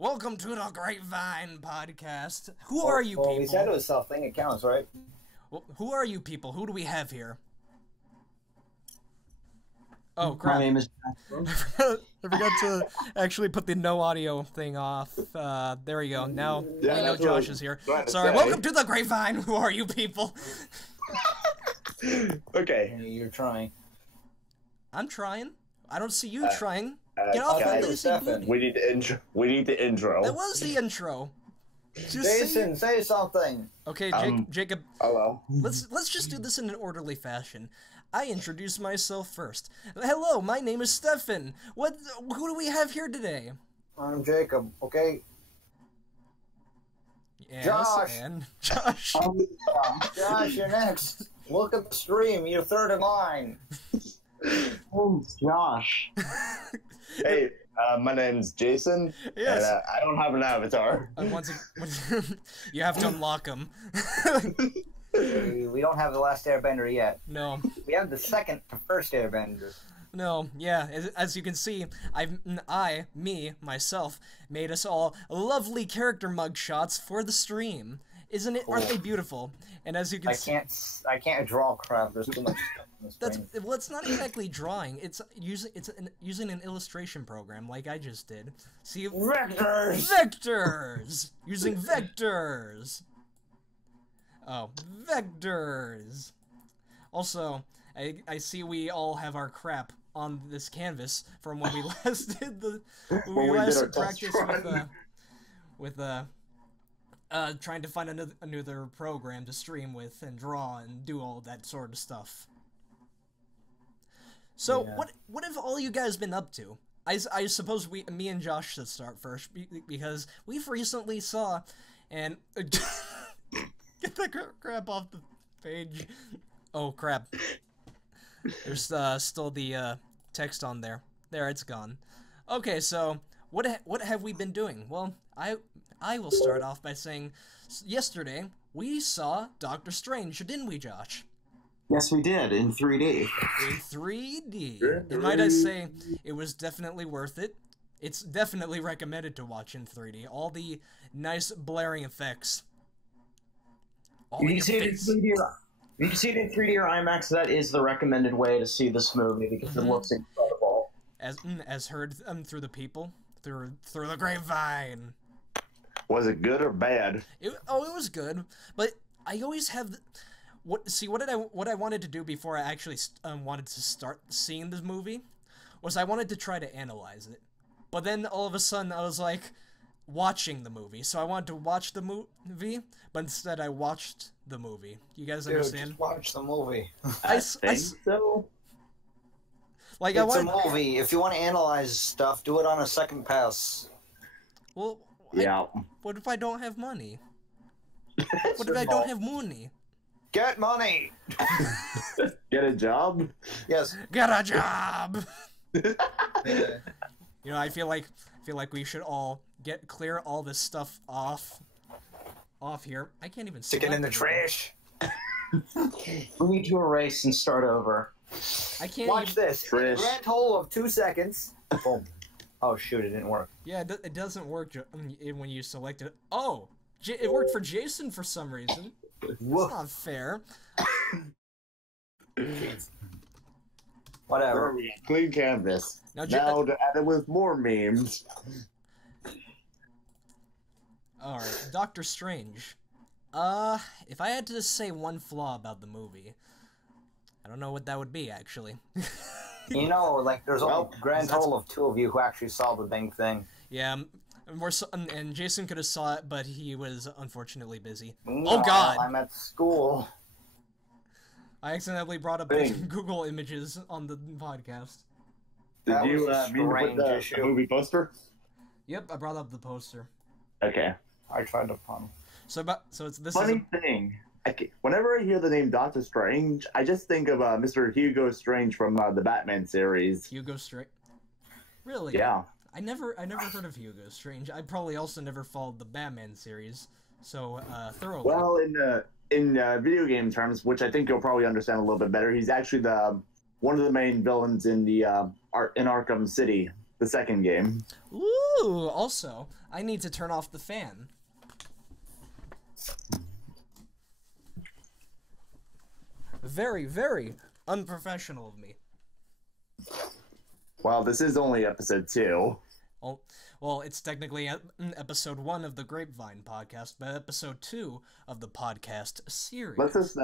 Welcome to the Grapevine podcast. Who are you well, people? We said it was something. It counts, right? Well, who are you people? Who do we have here? Oh, crap. My name is I forgot to actually put the no audio thing off. There we go. Now we know Josh is here. Sorry, welcome to the Grapevine. Who are you people? Okay. You're trying. I'm trying. I don't see you trying. Get off okay, of this. Stefan. We need the intro. We need the intro. That was the intro. Jason, say something. Okay, Jacob. Hello. Let's just do this in an orderly fashion. I introduce myself first. Hello, my name is Stefan. Who do we have here today? I'm Jacob. Okay. Yes, Josh. And Josh. Josh, you're next. Look at the stream. You're third in line. Oh, Josh. Hey, my name's Jason. Yes. And, I don't have an avatar. You have to unlock him. We don't have the last airbender yet. No. We have the second to first airbender. No, yeah, as you can see, myself, made us all lovely character mug shots for the stream. Isn't it? Aren't they beautiful? And as you can see, I can't draw crap. There's too much stuff in the screen. Well, it's not exactly drawing. It's using an illustration program like I just did. See, Vectors. Vectors. Using vectors. Oh, vectors. Also, I see we all have our crap on this canvas from when we last did the practice with trying to find another program to stream with and draw and do all that sort of stuff. So yeah. what have all you guys been up to? I suppose me and Josh should start first because we've recently saw and get that crap off the page. Oh crap. There's still the text on there. There, it's gone. Okay, so what have we been doing? Well, I will start off by saying yesterday we saw Doctor Strange, didn't we, Josh? Yes, we did, in 3D. In 3D. And might I say, it was definitely worth it. It's definitely recommended to watch in 3D. All the nice blaring effects. If you see it in 3D or IMAX, that is the recommended way to see this movie because it looks incredible. As heard through the people, through the grapevine. Was it good or bad? It was good, but I always have what I wanted to do before I actually wanted to start seeing this movie was I wanted to try to analyze it, but then all of a sudden I was like watching the movie, so I wanted to watch the movie, but instead I watched the movie. You guys understand? Just watch the movie. I think so. Like It's a movie. If you want to analyze stuff, do it on a second pass. Well, Yeah. what if I don't have money? What if I don't have money? Get money. Get a job? Yes. Get a job. Yeah. You know, I feel like we should all clear all this stuff off here. I can't even Stick it in the trash. We need to erase and start over. I can't Watch even... this. Trish. Grand total of 2 seconds. Boom. Oh shoot! It didn't work. Yeah, it doesn't work when you select it. Oh, it worked for Jason for some reason. Whoa. That's not fair. Whatever. Clean canvas. Now To add it with more memes. Alright, Doctor Strange. If I had to say one flaw about the movie, I don't know what that would be, actually. You know, like there's a grand total of 2 of you who actually saw the dang thing. Yeah, and Jason could have saw it, but he was unfortunately busy. No, Oh God! I'm at school. I accidentally brought up Google Images on the podcast. That Did you was a mean to put strange the issue. movie poster? Yep, I brought up the poster. Okay. I tried to pun. So it's this Funny thing. Whenever I hear the name Doctor Strange, I just think of Mr. Hugo Strange from the Batman series. Hugo Strange. Really? Yeah. I never heard of Hugo Strange. I probably also never followed the Batman series so thoroughly. Well, in video game terms, which I think you'll probably understand a little bit better, he's actually one of the main villains in the in Arkham City, the second game. Ooh, also, I need to turn off the fan. Very, very unprofessional of me. Well, this is only episode 2. Well, it's technically episode 1 of the Grapevine podcast, but episode 2 of the podcast series. Let's just,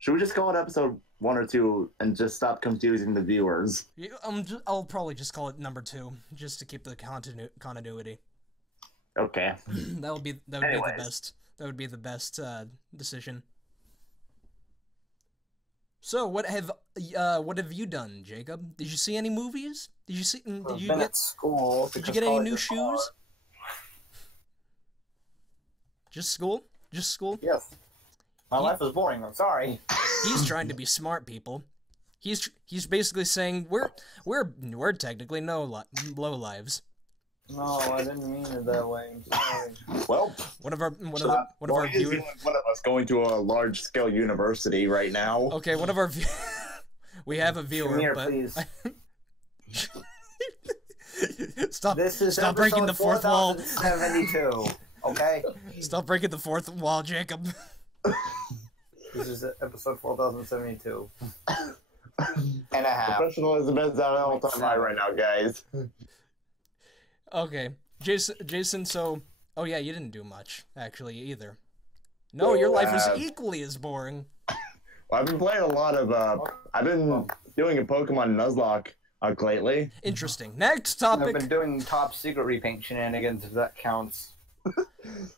should we just call it episode 1 or 2 and just stop confusing the viewers? Yeah, I'll probably just call it number 2, just to keep the continuity. Okay. That would be the best. That would be the best decision. So, what have you done, Jacob? Did you see any movies? Did you see? Did you been get at school? Did you get any new shoes? Just school? Just school? Yes. My life is boring. I'm sorry. He's trying to be smart, people. He's basically saying we're technically low lives. No, I didn't mean it that way. I'm sorry. Well, one of our viewers. One of us going to a large scale university right now. Okay, one of our we have a viewer, Come here, but please. Stop Stop breaking the fourth wall. 72. Okay. Stop breaking the fourth wall, Jacob. This is episode 4072. And a half. Professionalism is at an all-time high right now, guys. Okay, Jason. So, oh yeah, you didn't do much actually either. No, your life was equally as boring. Well, I've been playing a lot of. I've been doing a Pokemon Nuzlocke lately. Interesting. Next topic. I've been doing top secret repaint shenanigans, if that counts.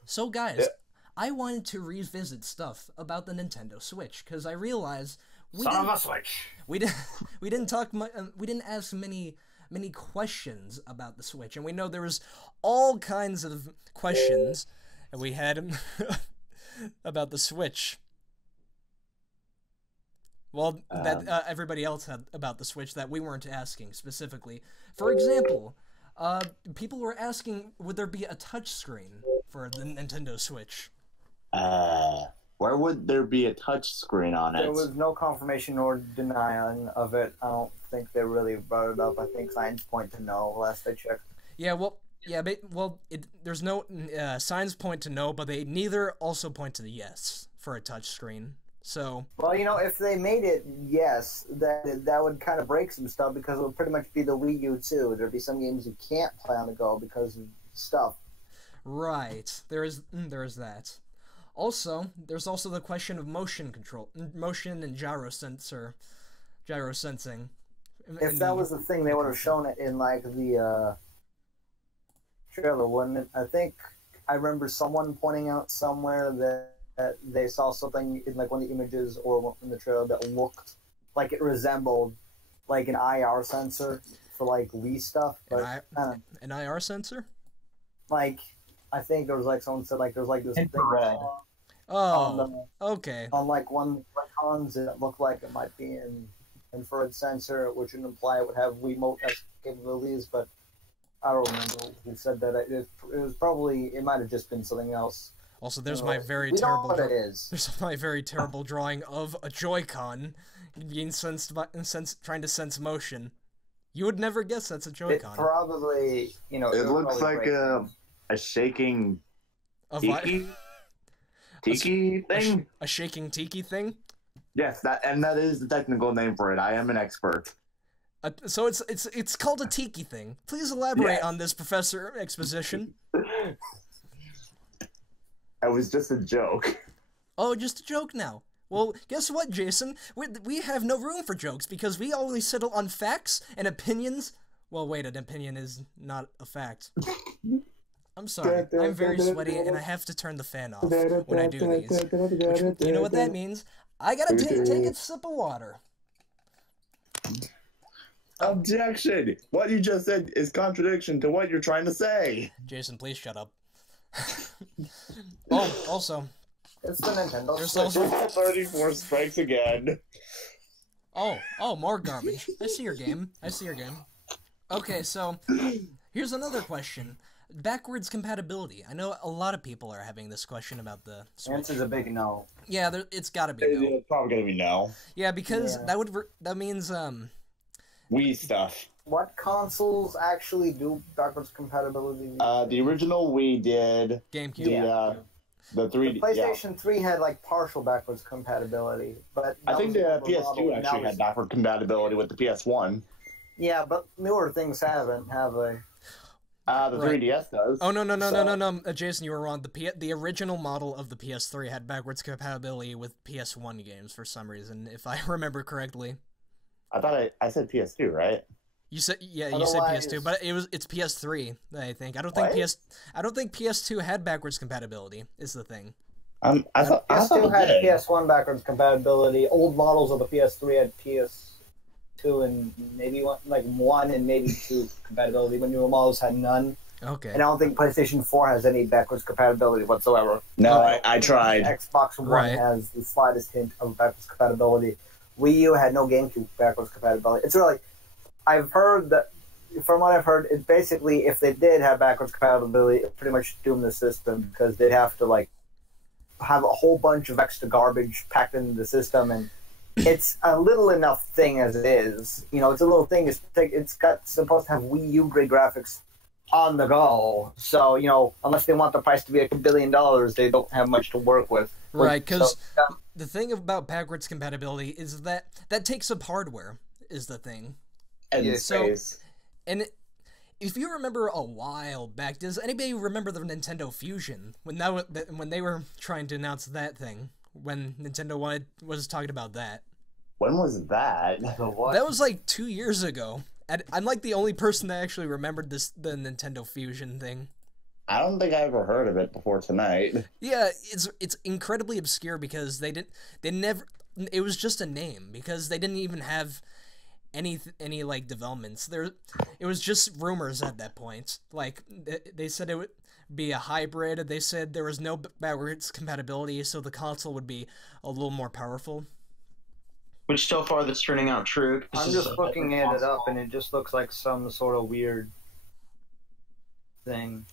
So, guys, I wanted to revisit stuff about the Nintendo Switch because I realized we didn't talk much. We didn't ask many questions about the Switch, and we know there was all kinds of questions that we had about the Switch. Well, that everybody else had about the Switch that we weren't asking specifically. For example, people were asking, would there be a touchscreen for the Nintendo Switch? Where would there be a touchscreen on it? There was no confirmation or denial of it. I don't think they really brought it up. I think signs point to no, last I checked. Yeah, there's no signs point to no, but they neither also point to the yes for a touchscreen. So. Well, if they made it yes, that would kind of break some stuff because it would pretty much be the Wii U too. There'd be some games you can't play on the go because of stuff. Right. There is that. Also, there's also the question of motion and gyro sensing. If that was the thing, they would have shown it in like the trailer, wouldn't it? I think I remember someone pointing out somewhere that they saw something in like one of the images or in the trailer that looked like it resembled like an IR sensor for like Wii stuff. But an IR sensor? Like, I think there was like someone said like there's like this infrared. thing. Okay. On like one icons, it looked like it might be an infrared sensor, which would imply it would have Wiimote-esque capabilities, but I don't remember who said that. It was probably, it might have just been something else. Also, there's my very terrible. There's my very terrible drawing of a Joy-Con being trying to sense motion. You would never guess that's a Joy-Con. It probably, it looks like a shaking tiki thing? A shaking tiki thing? Yes, that is the technical name for it. I am an expert. So it's called a tiki thing. Please elaborate on this, Professor Exposition. It was just a joke. Oh, just a joke now. Well, guess what, Jason? We have no room for jokes because we always settle on facts and opinions. Well, wait, an opinion is not a fact. I'm sorry. I'm very sweaty and I have to turn the fan off when I do these. Which, you know what that means? I gotta take a sip of water. Objection! What you just said is contradiction to what you're trying to say. Jason, please shut up. Oh, also. It's the Nintendo There's Switch. also 34 strikes again. Oh, more garbage. I see your game. Okay, so here's another question. Backwards compatibility. I know a lot of people are having this question about the Switch. Answer's a big no. Yeah, it's gotta be no. It's probably gonna be no. Yeah, because that means Wii stuff. What consoles actually do backwards compatibility? The original Wii did. GameCube. The 3D. The PlayStation 3 had like partial backwards compatibility, but I think the PS2 actually had had backward compatibility with the PS1. Yeah, but newer things haven't, have they? The 3DS does. Oh no, Jason, you were wrong. The original model of the PS3 had backwards compatibility with PS1 games for some reason, if I remember correctly. I thought I said PS2, right? You said you said PS2, but it's PS3. I think I don't think PS2 had backwards compatibility. Is the thing. I thought PS2 had PS1 backwards compatibility. Old models of the PS3 had PS2 and maybe one and maybe two compatibility. When newer models had none. Okay. And I don't think PlayStation 4 has any backwards compatibility whatsoever. No, I tried. Xbox One has the slightest hint of backwards compatibility. Wii U had no GameCube backwards compatibility. It's really. I've heard that, from what I've heard, it basically, if they did have backwards compatibility, it pretty much doomed the system because they'd have to have a whole bunch of extra garbage packed into the system, and it's a little enough thing as it is. It's a little thing. It's supposed to have Wii U grade graphics on the go. So unless they want the price to be $1 billion, they don't have much to work with. Right, because the thing about backwards compatibility is that takes up hardware. Is the thing. And if you remember a while back, does anybody remember the Nintendo Fusion when they were trying to announce that thing? When Nintendo was talking about that. When was that? That was like 2 years ago. And I'm like the only person that actually remembered the Nintendo Fusion thing. I don't think I ever heard of it before tonight. Yeah, it's incredibly obscure because it was just a name because they didn't even have any developments. It was just rumors at that point. They said it would be a hybrid. They said there was no backwards compatibility, so the console would be a little more powerful. Which so far that's turning out true. I'm just looking at it up, and it just looks like some sort of weird thing.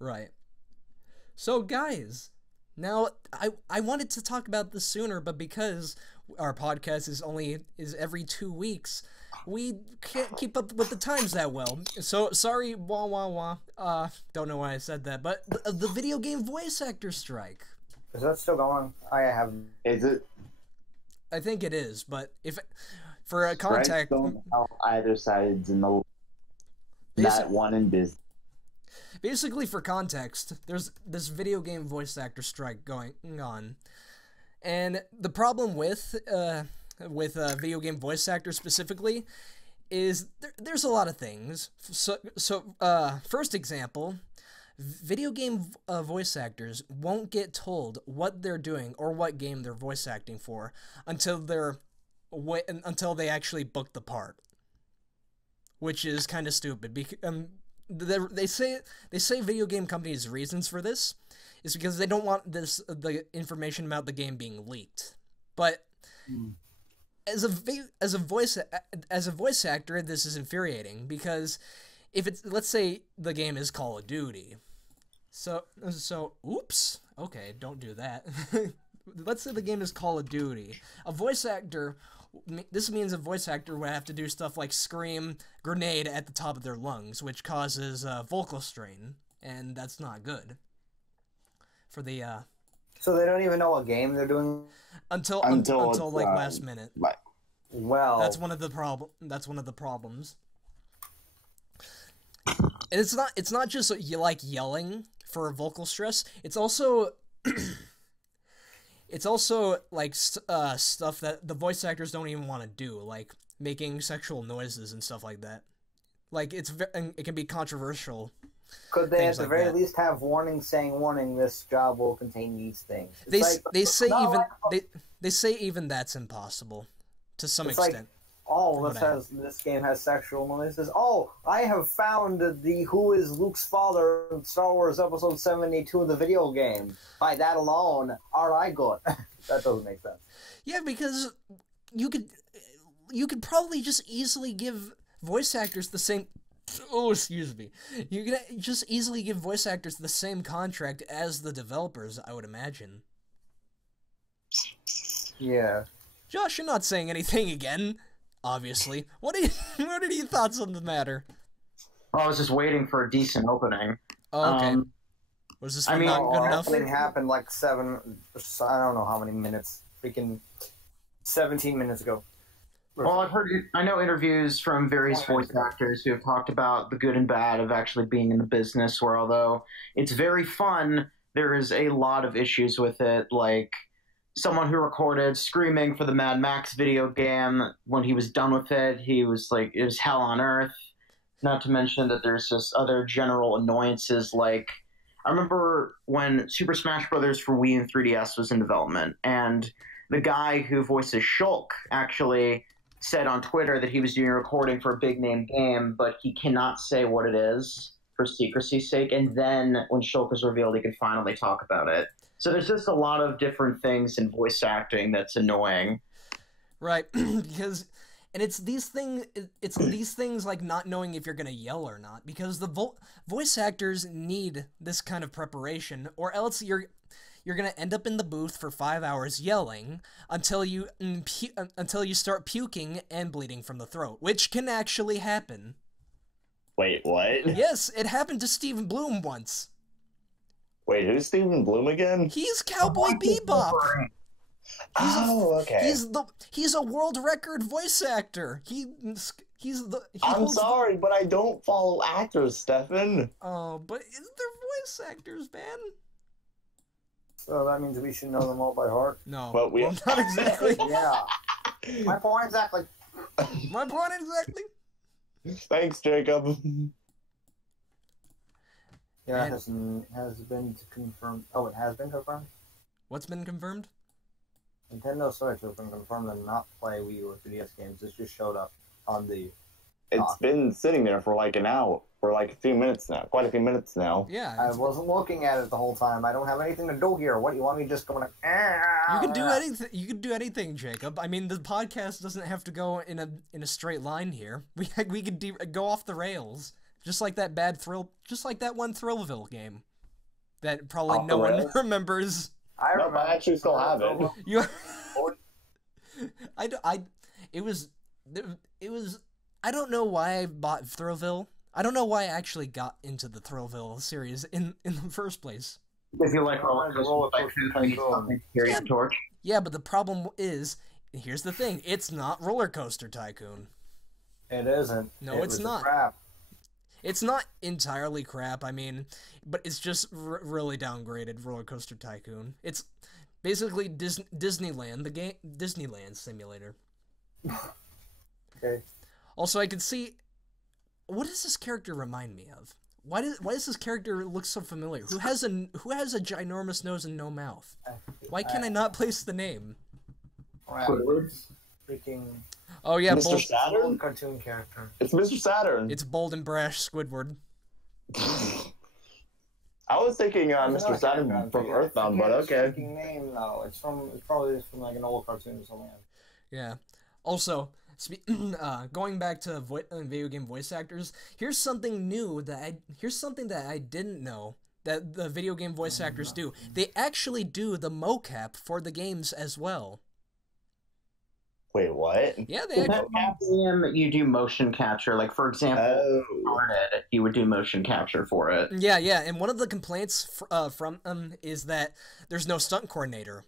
Right. So guys, now I wanted to talk about this sooner, but because our podcast is every 2 weeks, we can't keep up with the times that well. So sorry, wah wah wah. Don't know why I said that, but the video game voice actor strike. Is that still going? I haven't. Is it? I think it is, but if for a contact, either side's in that one in business. Basically, for context, there's this video game voice actor strike going on. And the problem with video game voice actors specifically is there's a lot of things. So first example, video game voice actors won't get told what they're doing or what game they're voice acting for until they actually book the part, which is kind of stupid. They say video game companies' reasons for this is because they don't want the information about the game being leaked. But as a voice actor, this is infuriating because if it's, let's say the game is Call of Duty, so oops, okay, don't do that. Let's say the game is Call of Duty. This means a voice actor would have to do stuff like scream grenade at the top of their lungs, which causes vocal strain, and that's not good. For the So they don't even know what game they're doing until last minute. Well, that's one of the problems. And it's not just yelling for vocal stress. It's also stuff that the voice actors don't even want to do, like making sexual noises and stuff like that. It can be controversial. Could they at the very least have warnings saying, "Warning: this job will contain these things"? They say even that's impossible to some extent. This game has sexual noises. Oh, I have found who is Luke's father in Star Wars Episode 72 of the video game. By that alone, are I good? That doesn't make sense. Yeah, because you could probably just easily give voice actors the same. Oh, excuse me. You could just easily give voice actors the same contract as the developers, I would imagine. Yeah. Josh, you're not saying anything again. obviously. What are your thoughts on the matter? Well, I was just waiting for a decent opening. Oh, okay. Was this one not good enough? Opening happened like I don't know how many minutes. Freaking 17 minutes ago. Well, I know interviews from various voice actors who have talked about the good and bad of actually being in the business, where although it's very fun, there is a lot of issues with it, like someone who recorded screaming for the Mad Max video game. When he was done with it, he was like, it was hell on earth. Not to mention that there's just other general annoyances, like I remember when Super Smash Bros. For Wii and 3DS was in development, and the guy who voices Shulk actually said on Twitter that he was doing a recording for a big-name game, but he cannot say what it is for secrecy's sake, and then when Shulk was revealed, he could finally talk about it. So there's just a lot of different things in voice acting that's annoying. Right, because... And it's these things like not knowing if you're going to yell or not, because the voice actors need this kind of preparation, or else you're going to end up in the booth for 5 hours yelling until you start puking and bleeding from the throat, which can actually happen. Wait, what? Yes, it happened to Stephen Bloom once. Wait, who's Stephen Bloom again? He's Cowboy Bebop. Okay. He's a world record voice actor. I'm sorry, but I don't follow actors, Stefan. Oh, but they're voice actors, man. So that means we should know them all by heart? No. Well, not exactly. Yeah. My point exactly. My point exactly. Thanks, Jacob. Yeah, it has been confirmed. Oh, it has been confirmed? What's been confirmed? Nintendo Switch has been confirmed to not play Wii U or 3DS games. This just showed up on the... It's been sitting there for like an hour, for like a few minutes now. Quite a few minutes now. Yeah. I wasn't looking at it the whole time. I don't have anything to do here. What, do you want me just going like... You can do anything. You can do anything, Jacob. I mean, the podcast doesn't have to go in a straight line here. We could go off the rails, just like that one Thrillville game that probably no one remembers. I remember. I actually still have it. It was. I don't know why I bought Thrillville. I don't know why I actually got into the Thrillville series in the first place. If you like roller coaster torch. Yeah, but the problem is, here's the thing: it's not Roller Coaster Tycoon. It isn't. No, it's not. Crap. It's not entirely crap, I mean, but it's just really downgraded Roller Coaster Tycoon. It's basically Disneyland, the game, Disneyland simulator. Okay. Also, I can see, what does this character remind me of? Why does this character look so familiar? Who has a ginormous nose and no mouth? Why can I not place the name? Freaking... Oh yeah, Mr. Saturn? Cartoon character. It's Mr. Saturn. It's Bold and Brash Squidward. I was thinking Mr. Saturn from Earthbound, but okay. Name though. It's probably from like an old cartoon or something. Yeah. Also, going back to video game voice actors, here's something that I didn't know that the video game voice actors do. They actually do the mocap for the games as well. Wait, what? Yeah, you do motion capture. Like, for example, you would do motion capture for it. Yeah, and one of the complaints from is that there's no stunt coordinator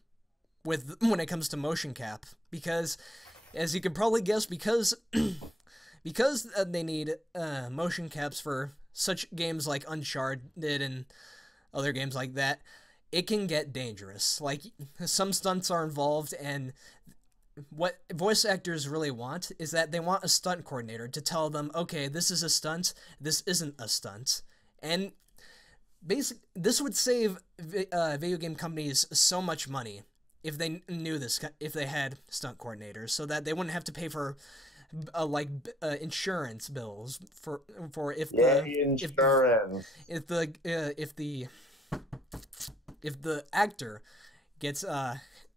when it comes to motion cap, because, as you can probably guess, because they need motion caps for such games like Uncharted and other games like that, it can get dangerous. Like, some stunts are involved, and what voice actors really want is that they want a stunt coordinator to tell them, okay, this is a stunt, this isn't a stunt. And this would save video game companies so much money if they knew this, if they had stunt coordinators, so that they wouldn't have to pay for insurance bills for if the actor gets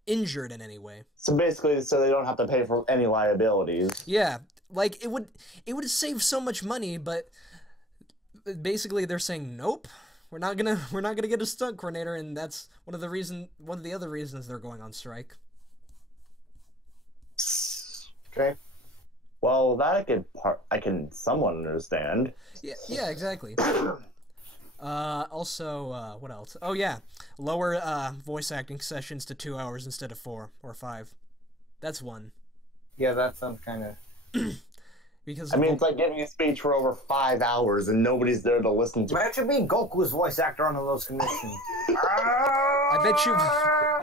injured in any way. So basically, so they don't have to pay for any liabilities. Yeah, like it would save so much money, but basically they're saying nope, we're not gonna get a stunt coordinator, and that's one of the other reasons they're going on strike. Okay. Well, that I can somewhat understand. Yeah, exactly. Also, what else? Oh yeah, lower voice acting sessions to 2 hours instead of 4 or 5. That's one. Yeah, that sounds kind of. Because I mean, it's like giving a speech for over 5 hours and nobody's there to listen to. Imagine being Goku's voice actor under those conditions. I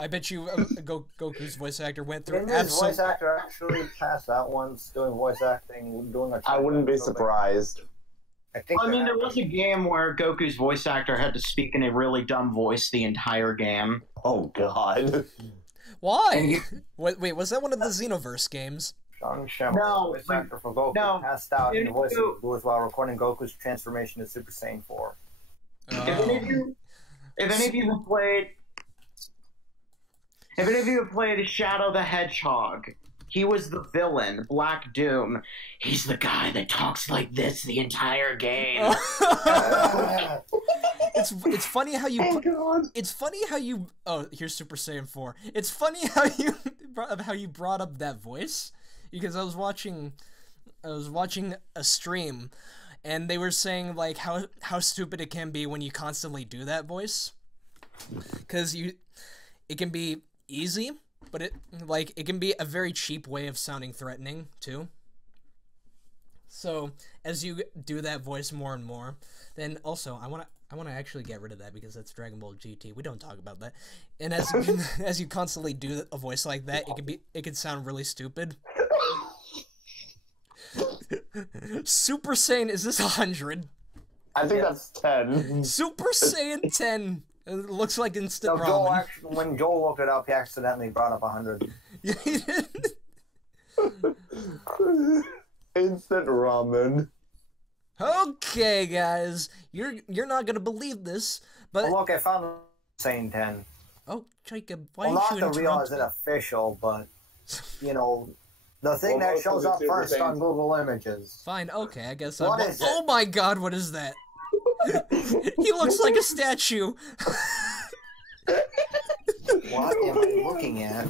bet you, Goku's voice actor went through. Didn't his voice actor actually pass out once doing voice acting, doing a? I wouldn't be surprised. I mean, there was a game where Goku's voice actor had to speak in a really dumb voice the entire game. Oh God! Why? Wait, was that one of the Xenoverse games? No, voice actor for Goku passed out in the voice of the booth while recording Goku's transformation to Super Saiyan 4. If any of you have played Shadow the Hedgehog, he was the villain, Black Doom. He's the guy that talks like this the entire game. It's funny how you. It's funny how you. Oh, here's Super Saiyan 4. It's funny how you brought up that voice, because I was watching a stream, and they were saying like how stupid it can be when you constantly do that voice, because it can be easy, but it can be a very cheap way of sounding threatening too. So as you do that voice more and more, then also I want to actually get rid of that because that's Dragon Ball GT. We don't talk about that. And as you constantly do a voice like that, it can sound really stupid. Super Saiyan, is this 100? I think that's 10. Super Saiyan 10. It looks like instant ramen. Joel when Joel looked it up, he accidentally brought up 100. Yeah, he did. Instant ramen. Okay, guys, you're not gonna believe this, but oh, look, I found Saiyan 10. Oh, Jacob, why well, you not the real isn't official, but you know, the thing that shows up first on Google Images. Fine, okay, I guess. What is it? Oh my God, what is that? He looks like a statue. What am I looking at?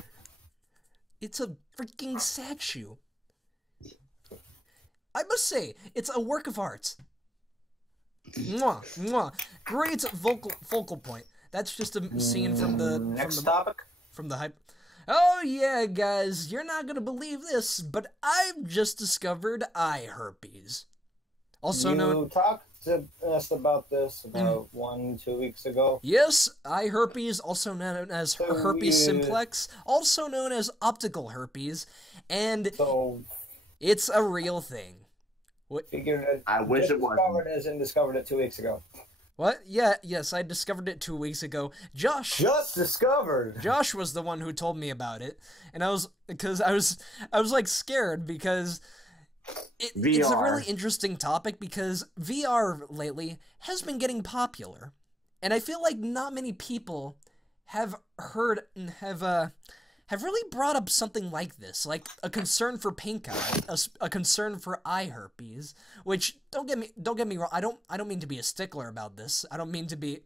It's a freaking statue. I must say, it's a work of art. Mwah, mwah. Great focal point. That's just a scene from the topic. From the hype. Oh yeah, guys, you're not gonna believe this, but I've just discovered eye herpes. Also known. You talked to us about this about 1-2 weeks ago. Yes, eye herpes, also known as herpes simplex, also known as optical herpes, and it's a real thing. What? I wish it was. Discovered it 2 weeks ago. What? Yes, I discovered it 2 weeks ago. Josh just discovered. Josh was the one who told me about it, and I was like scared because it's a really interesting topic because VR lately has been getting popular, and I feel like not many people have heard have really brought up something like this, like a concern for pink eye, a concern for eye herpes. Which don't get me wrong. I don't mean to be a stickler about this. I don't mean to be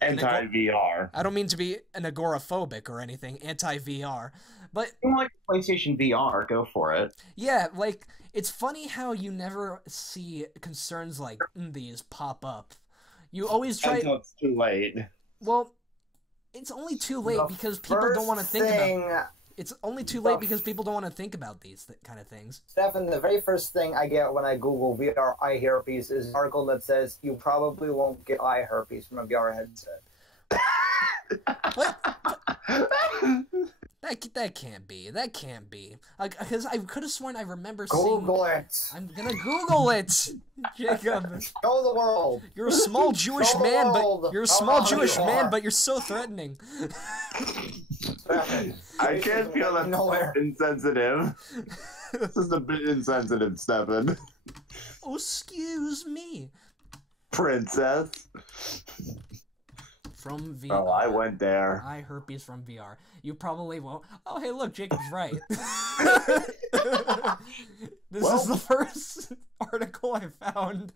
anti-VR. I don't mean to be an agoraphobic or anything. Anti-VR, but if you like PlayStation VR, go for it. Yeah, like it's funny how you never see concerns like these pop up. You always try until it's too late. Well, it's only too late because people don't want to think about. It's only too late because people don't want to think about these kind of things. Stefan, the very first thing I get when I Google VR eye herpes is an article that says you probably won't get eye herpes from a VR headset. What? That can't be. That can't be. Because I could have sworn I remember seeing... Google it. I'm gonna Google it, Jacob. Show the world. You're a small Jewish man, but you're a small Jewish man, but you're so threatening. I can't feel that insensitive. This is a bit insensitive, Stefan. Oh, excuse me. Princess. From VR. Oh, I went there. Eye herpes from VR. You probably won't. Oh, hey, look, Jacob's right. This is the first article I found.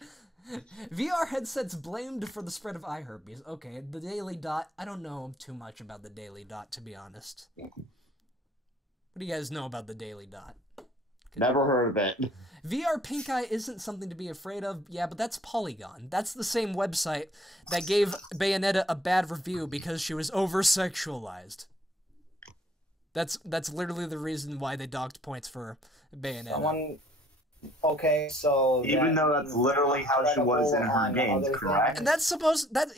VR headsets blamed for the spread of eye herpes. Okay, the Daily Dot. I don't know too much about the Daily Dot, to be honest. What do you guys know about the Daily Dot? Never heard of it. VR pink eye isn't something to be afraid of. Yeah, but that's Polygon. That's the same website that gave Bayonetta a bad review because she was over-sexualized. That's literally the reason why they docked points for Bayonetta. Okay, so even though that's literally how she was in her games, correct? And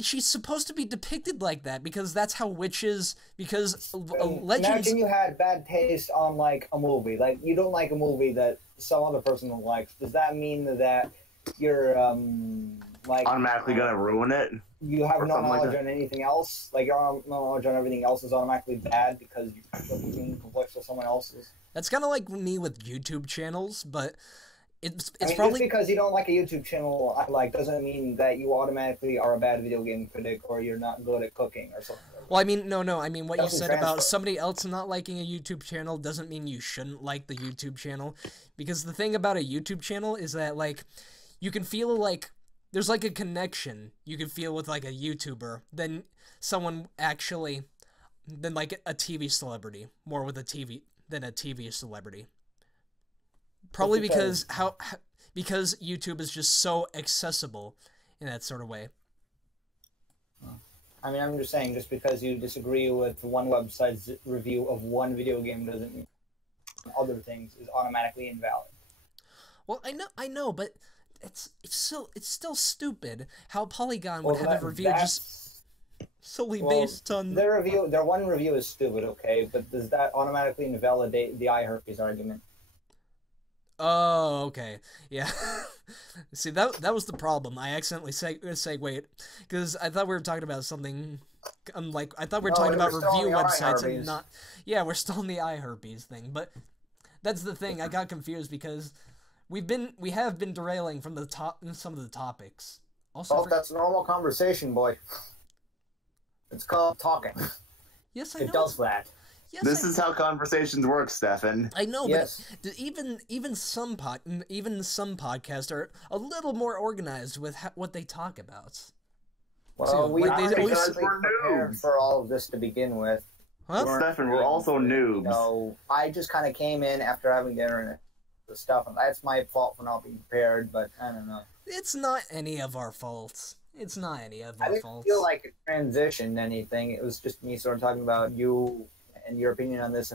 she's supposed to be depicted like that because that's how witches. Because legends. Imagine you had bad taste on like a movie. Like you don't like a movie that some other person likes. Does that mean that you're like automatically gonna ruin it? You have no knowledge on anything else. Like your knowledge on everything else is automatically bad because you're using conflicts with someone else's. That's kind of like me with YouTube channels, but. It's I mean, probably just because you don't like a YouTube channel doesn't mean that you automatically are a bad video game critic or you're not good at cooking or something. Well, I mean, no. I mean, what you said about somebody else not liking a YouTube channel doesn't mean you shouldn't like the YouTube channel. Because the thing about a YouTube channel is that, like, you can feel like there's, like, a connection you can feel with, like, a YouTuber than someone actually, than, like, a TV celebrity. More with a TV than a TV celebrity. Probably because YouTube is just so accessible in that sort of way. I mean, I'm just saying, just because you disagree with one website's review of one video game doesn't mean other things is automatically invalid. Well, I know, but it's still stupid how Polygon would have a review just solely based on their one review is stupid, okay, but does that automatically invalidate the eye herpes argument? Oh, okay. Yeah. See, that was the problem. I accidentally segued because I thought we were talking about something. I thought we were talking about review websites and not. Yeah, we're still in the eye herpes thing, but that's the thing. I got confused because we have been derailing from some of the topics. Also, that's normal conversation, boy. It's called talking. Yes, I know. It does that. Yes, this is how conversations work, Stefan. I know, yes. But even some podcasts are a little more organized with what they talk about. Well, we're prepared for all of this to begin with. Huh? Stefan, we're also noobs. No, I just kind of came in after having dinner and stuff, and that's my fault for not being prepared. But I don't know. It's not any of our faults. It's not any of our faults. I didn't feel like it transitioned anything. It was just me sort of talking about you and your opinion on this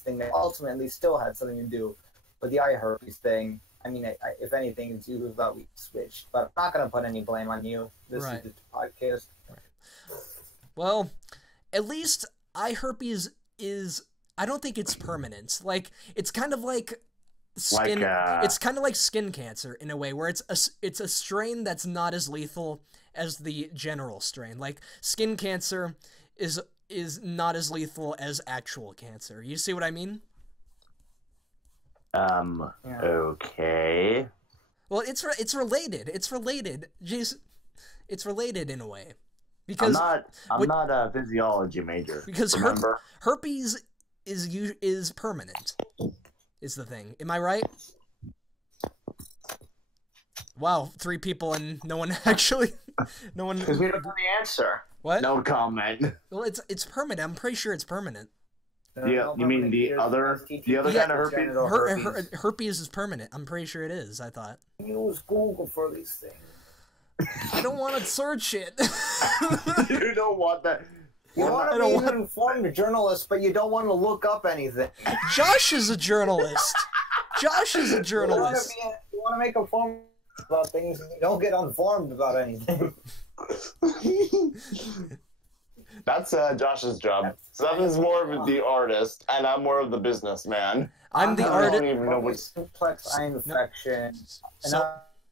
thing that ultimately still had something to do with the eye herpes thing. I mean, if anything, it's you who thought we switched. But I'm not going to put any blame on you. This is the podcast. Right. Well, at least eye herpes is... I don't think it's permanent. Like, it's kind of like skin... it's kind of like skin cancer, in a way, where it's a strain that's not as lethal as the general strain. Like, skin cancer is not as lethal as actual cancer. You see what I mean? Okay. Well, it's related. It's related. Jeez, it's related in a way. Because I'm not a physiology major. Because herpes is permanent. Is the thing. Am I right? Wow, 3 people and no one actually no one because we don't know the answer. What? No comment. Well, it's permanent. I'm pretty sure it's permanent. Yeah, you mean the other kind of herpes? Herpes is permanent. I'm pretty sure it is. I thought. Use Google for these things. I don't want to search it. You don't want that. You want to be an informed journalist, but you don't want to look up anything. Josh is a journalist. Josh is a journalist. You want to make a form about things, and you don't get informed about anything. That's Josh's job. Stefan's more of the artist, and I'm more of the businessman. I'm the artist. I don't even know what complex eye infection.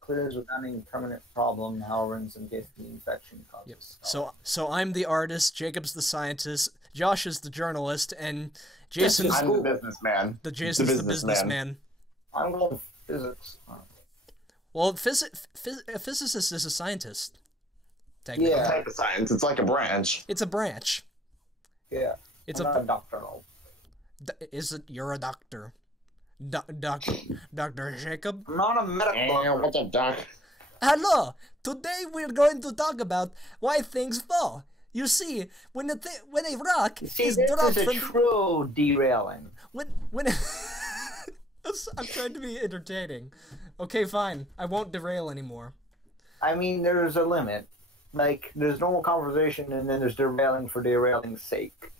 Clears without any permanent problem. However, in some cases, the infection causes. Yep. So I'm the artist. Jacob's the scientist. Josh is the journalist, and Jason's I'm the businessman. Jason's the businessman. I'm going physics. Well, a physicist is a scientist. Yeah. What type of science? It's like a branch. It's a branch. Yeah. It's not a doctor. You're a doctor. Dr. Jakob? I'm not a medical. What's up, Doc? Hello. Today we're going to talk about why things fall. You see, when a rock is dropped from... This is a true derailing. When I'm trying to be entertaining. Okay, fine. I won't derail anymore. I mean, there's a limit. Like, there's normal conversation, and then there's derailing for derailing's sake.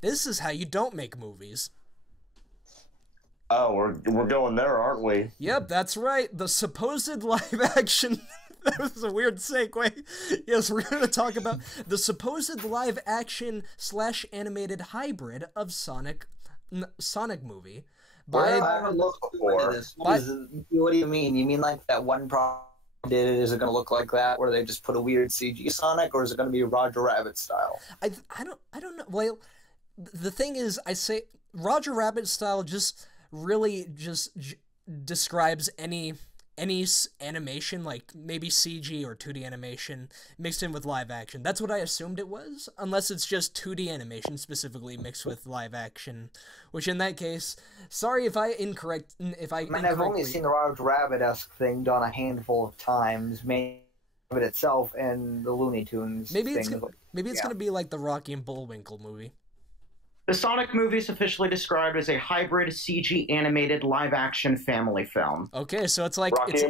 This is how you don't make movies. Oh, we're going there, aren't we? Yep, that's right. The supposed live action. That was a weird segue. Yes, we're going to talk about the supposed live action / animated hybrid of Sonic movie. I haven't looked before. What do you mean? You mean like that one project did it? Is it going to look like that, where they just put a weird CG Sonic, or is it going to be Roger Rabbit style? I don't know. Well, the thing is, I say Roger Rabbit style just really describes any animation, like maybe CG or 2D animation mixed in with live action. That's what I assumed it was, unless it's just 2D animation specifically mixed with live action, which in that case, sorry if I I've only seen the Roger Rabbit-esque thing done a handful of times, maybe it itself and the Looney Tunes. Maybe it's gonna be like the Rocky and Bullwinkle movie. The Sonic movie is officially described as a hybrid CG animated live-action family film. Okay, so it's like it's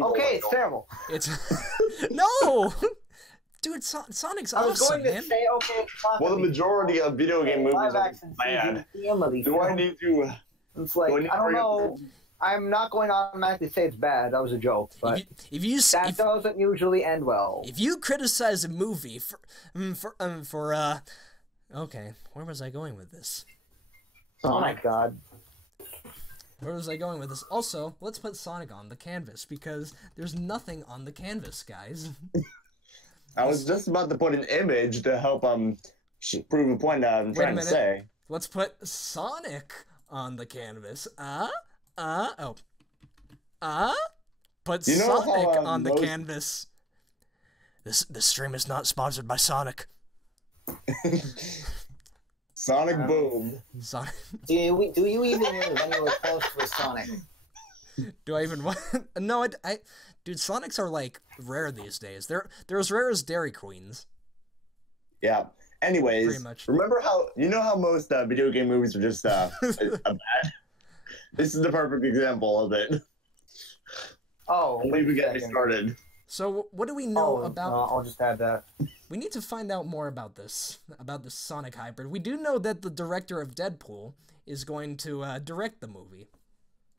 terrible. It's no, dude. Sonic's awesome, man. Say, okay, well, the majority of video game movies are bad. Do I need to? It's like I don't know. I'm not going to automatically say it's bad. That was a joke, but that doesn't usually end well. If you criticize a movie for okay, where was I going with this? Oh my god. Where was I going with this? Also, let's put Sonic on the canvas, because there's nothing on the canvas, guys. I was just about to put an image to help prove a point I'm trying to say. Let's put Sonic on the canvas. Put Sonic on the canvas. This stream is not sponsored by Sonic. Sonic Boom. Sonic. Do you even live anywhere close to a Sonic? Do I even want? No, dude, Sonics are like rare these days. They're as rare as Dairy Queens. Yeah. Anyways, pretty much. Remember how most video game movies are just a bad. This is the perfect example of it. Oh, don't even get me started. So what do we know about? I'll just add that. We need to find out more about this Sonic hybrid. We do know that the director of Deadpool is going to direct the movie.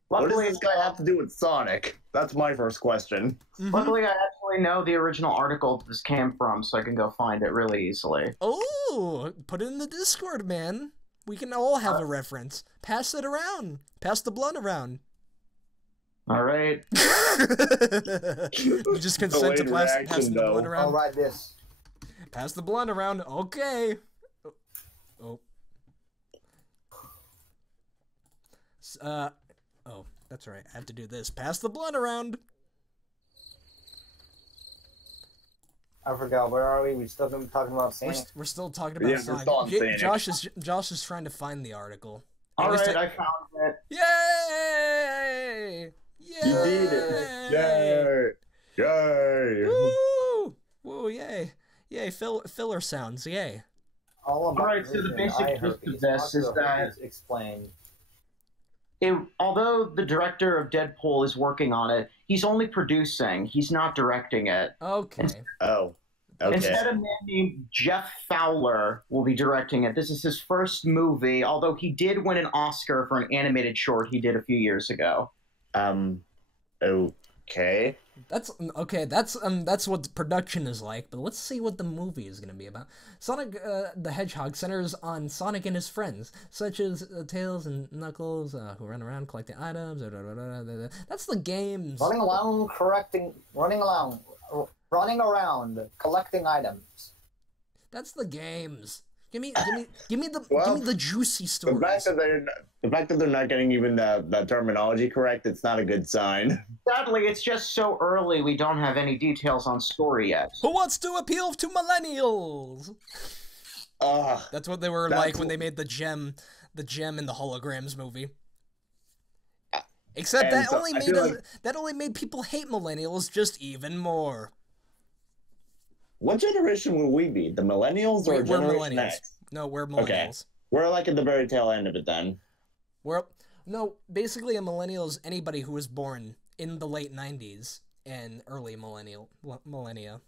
What does this guy have to do with Sonic? That's my first question. Mm-hmm. Luckily, I actually know the original article this came from, so I can go find it really easily. Oh, put it in the Discord, man. We can all have a reference. Pass it around. Pass the blunt around. All right. You just consent to pass the blunt around. I'll write this. Pass the blunt around. Okay. Oh. Oh, that's right. I have to do this. Pass the blunt around. I forgot. Where are we? We still been talking about Sonic. We're still talking about Sonic. Josh is trying to find the article. All right, I found it. Yay! Yay! You did it! Yay! Yay! Woo! Woo! Yay! Yay! Filler sounds. Yay! All right. So the basic gist of this is that explain. Although the director of Deadpool is working on it, he's only producing. He's not directing it. Okay. Oh. Okay. Instead, a man named Jeff Fowler will be directing it. This is his first movie, although he did win an Oscar for an animated short he did a few years ago. Okay. That's okay. That's what the production is like. But let's see what the movie is going to be about. Sonic the Hedgehog centers on Sonic and his friends, such as Tails and Knuckles, who run around collecting items. That's the games. Running around collecting items. That's the games. Give me the juicy stories. The fact that they're not getting even the terminology correct, it's not a good sign. Sadly, it's just so early we don't have any details on story yet. Who wants to appeal to millennials? That's what they were like when they made the gem in the holograms movie. Except that only made people hate millennials just even more. What generation will we be? The millennials or Generation millennials. X? No, we're millennials. Okay. We're like at the very tail end of it then. We're No, basically a millennial is anybody who was born in the late 90s and early millennia.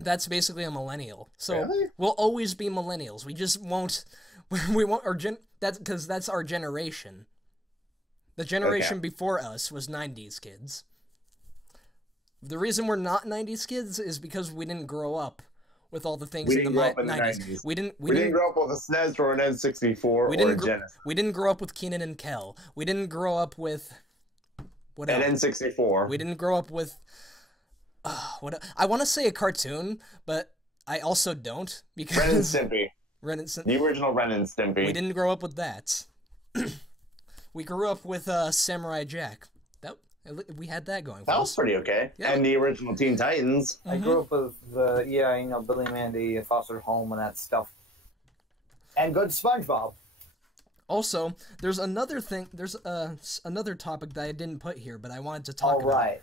That's basically a millennial. So Really? we'll always be millennials. We just won't. We won't. That's because that's our generation. The generation before us was 90s kids. The reason we're not 90s kids is because we didn't grow up with all the things We in the didn't grow up in 90s. the 90s. We didn't grow up with a SNES or an N64 or a Genesis. We didn't grow up with Keenan and Kel. We didn't grow up with what An else? N64. We didn't grow up with I want to say a cartoon, but I also don't because Ren and Stimpy. Stimpy. The original Ren and Stimpy. We didn't grow up with that. We grew up with Samurai Jack. We had that going for That us. was pretty okay. Yeah. And the original Teen Titans. I grew up with Billy Mandy, Foster Home, and that stuff. And good SpongeBob. Also, there's another thing. There's another topic that I didn't put here, but I wanted to talk about. All right.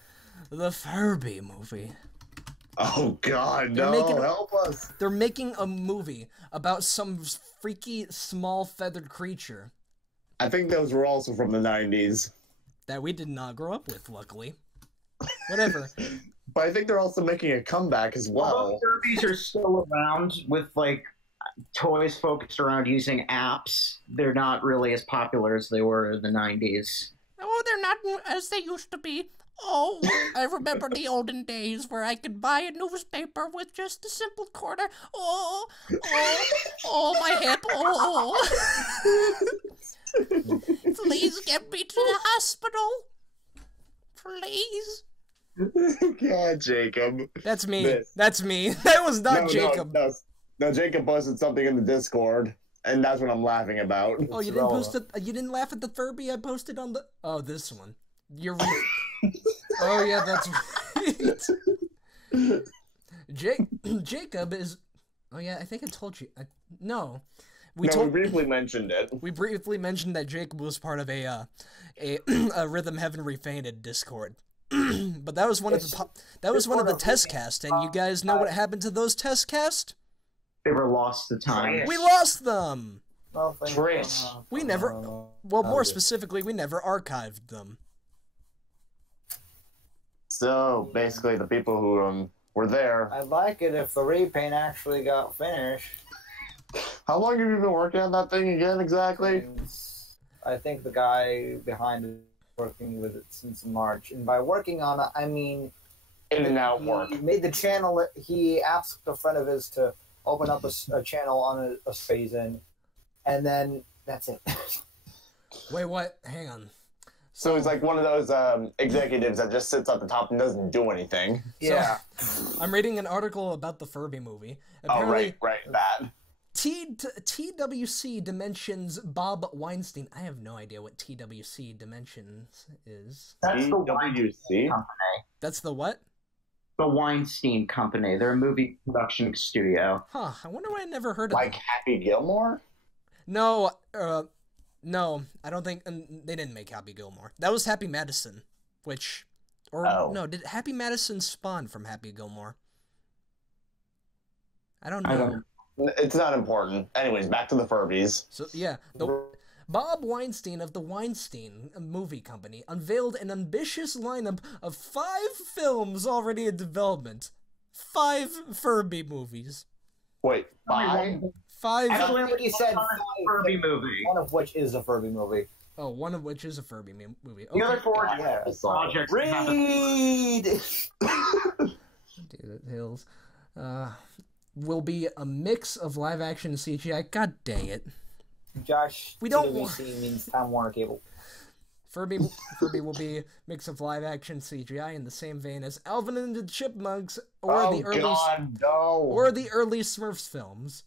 The Furby movie. Oh God, They're no! making- Help us. They're making a movie about some freaky small feathered creature I think those were also from the 90s. that we did not grow up with, luckily. Whatever. But I think they're also making a comeback as Although well. Furbies are still around with like toys focused around using apps, they're not really as popular as they were in the 90s. Oh, they're not as they used to be. Oh, I remember the olden days where I could buy a newspaper with just a simple quarter. Oh, my hip. Oh. Please get me to the hospital. Please. God, Jacob. That's me. This. That's me. That was not Jacob. No, Jacob posted something in the Discord, and that's what I'm laughing about. Oh, you didn't post it. You didn't laugh at the Furby I posted on the. Oh, this one. You're. Oh yeah, that's right. Jacob is. Oh yeah, I think I told you. No, we briefly mentioned it. We briefly mentioned that Jacob was part of a Rhythm Heaven Refainted Discord. But that was one of the test casts, and you guys know what happened to those test casts? They were lost to time. We lost them. Trish. We never. Well, more specifically, we never archived them. So basically, the people who were there. I'd like it if the repaint actually got finished. How long have you been working on that thing again, exactly? I think the guy behind it working with it since March, and by working on it, I mean In and out work. He made the channel. He asked a friend of his to open up a channel on a space in, and then that's it. Wait, what? Hang on. So he's like one of those executives that just sits at the top and doesn't do anything. Yeah. I'm reading an article about the Furby movie. Oh, right, that. TWC Dimensions Bob Weinstein. I have no idea what TWC Dimensions is. That's the TWC? Weinstein Company. That's the what? The Weinstein Company. They're a movie production studio. Huh, I wonder why I never heard of Like them. Happy Gilmore? No, no, I don't think they didn't make Happy Gilmore. That was Happy Madison, which, no, did Happy Madison spawn from Happy Gilmore? I don't know. It's not important. Anyways, back to the Furbies. So yeah, Bob Weinstein of the Weinstein Movie Company unveiled an ambitious lineup of 5 films already in development. 5 Furby movies. Wait, 5? 5. I think he said Furby movie. one of which is a Furby movie. Oh, one of which is a Furby movie. The other 4 Yeah, projects. Read. Dude, Hills. Will be a mix of live action and CGI. God dang it. Josh. We don't TWC means Time Warner Cable. Furby will be a mix of live action CGI in the same vein as Alvin and the Chipmunks or the early Smurfs films.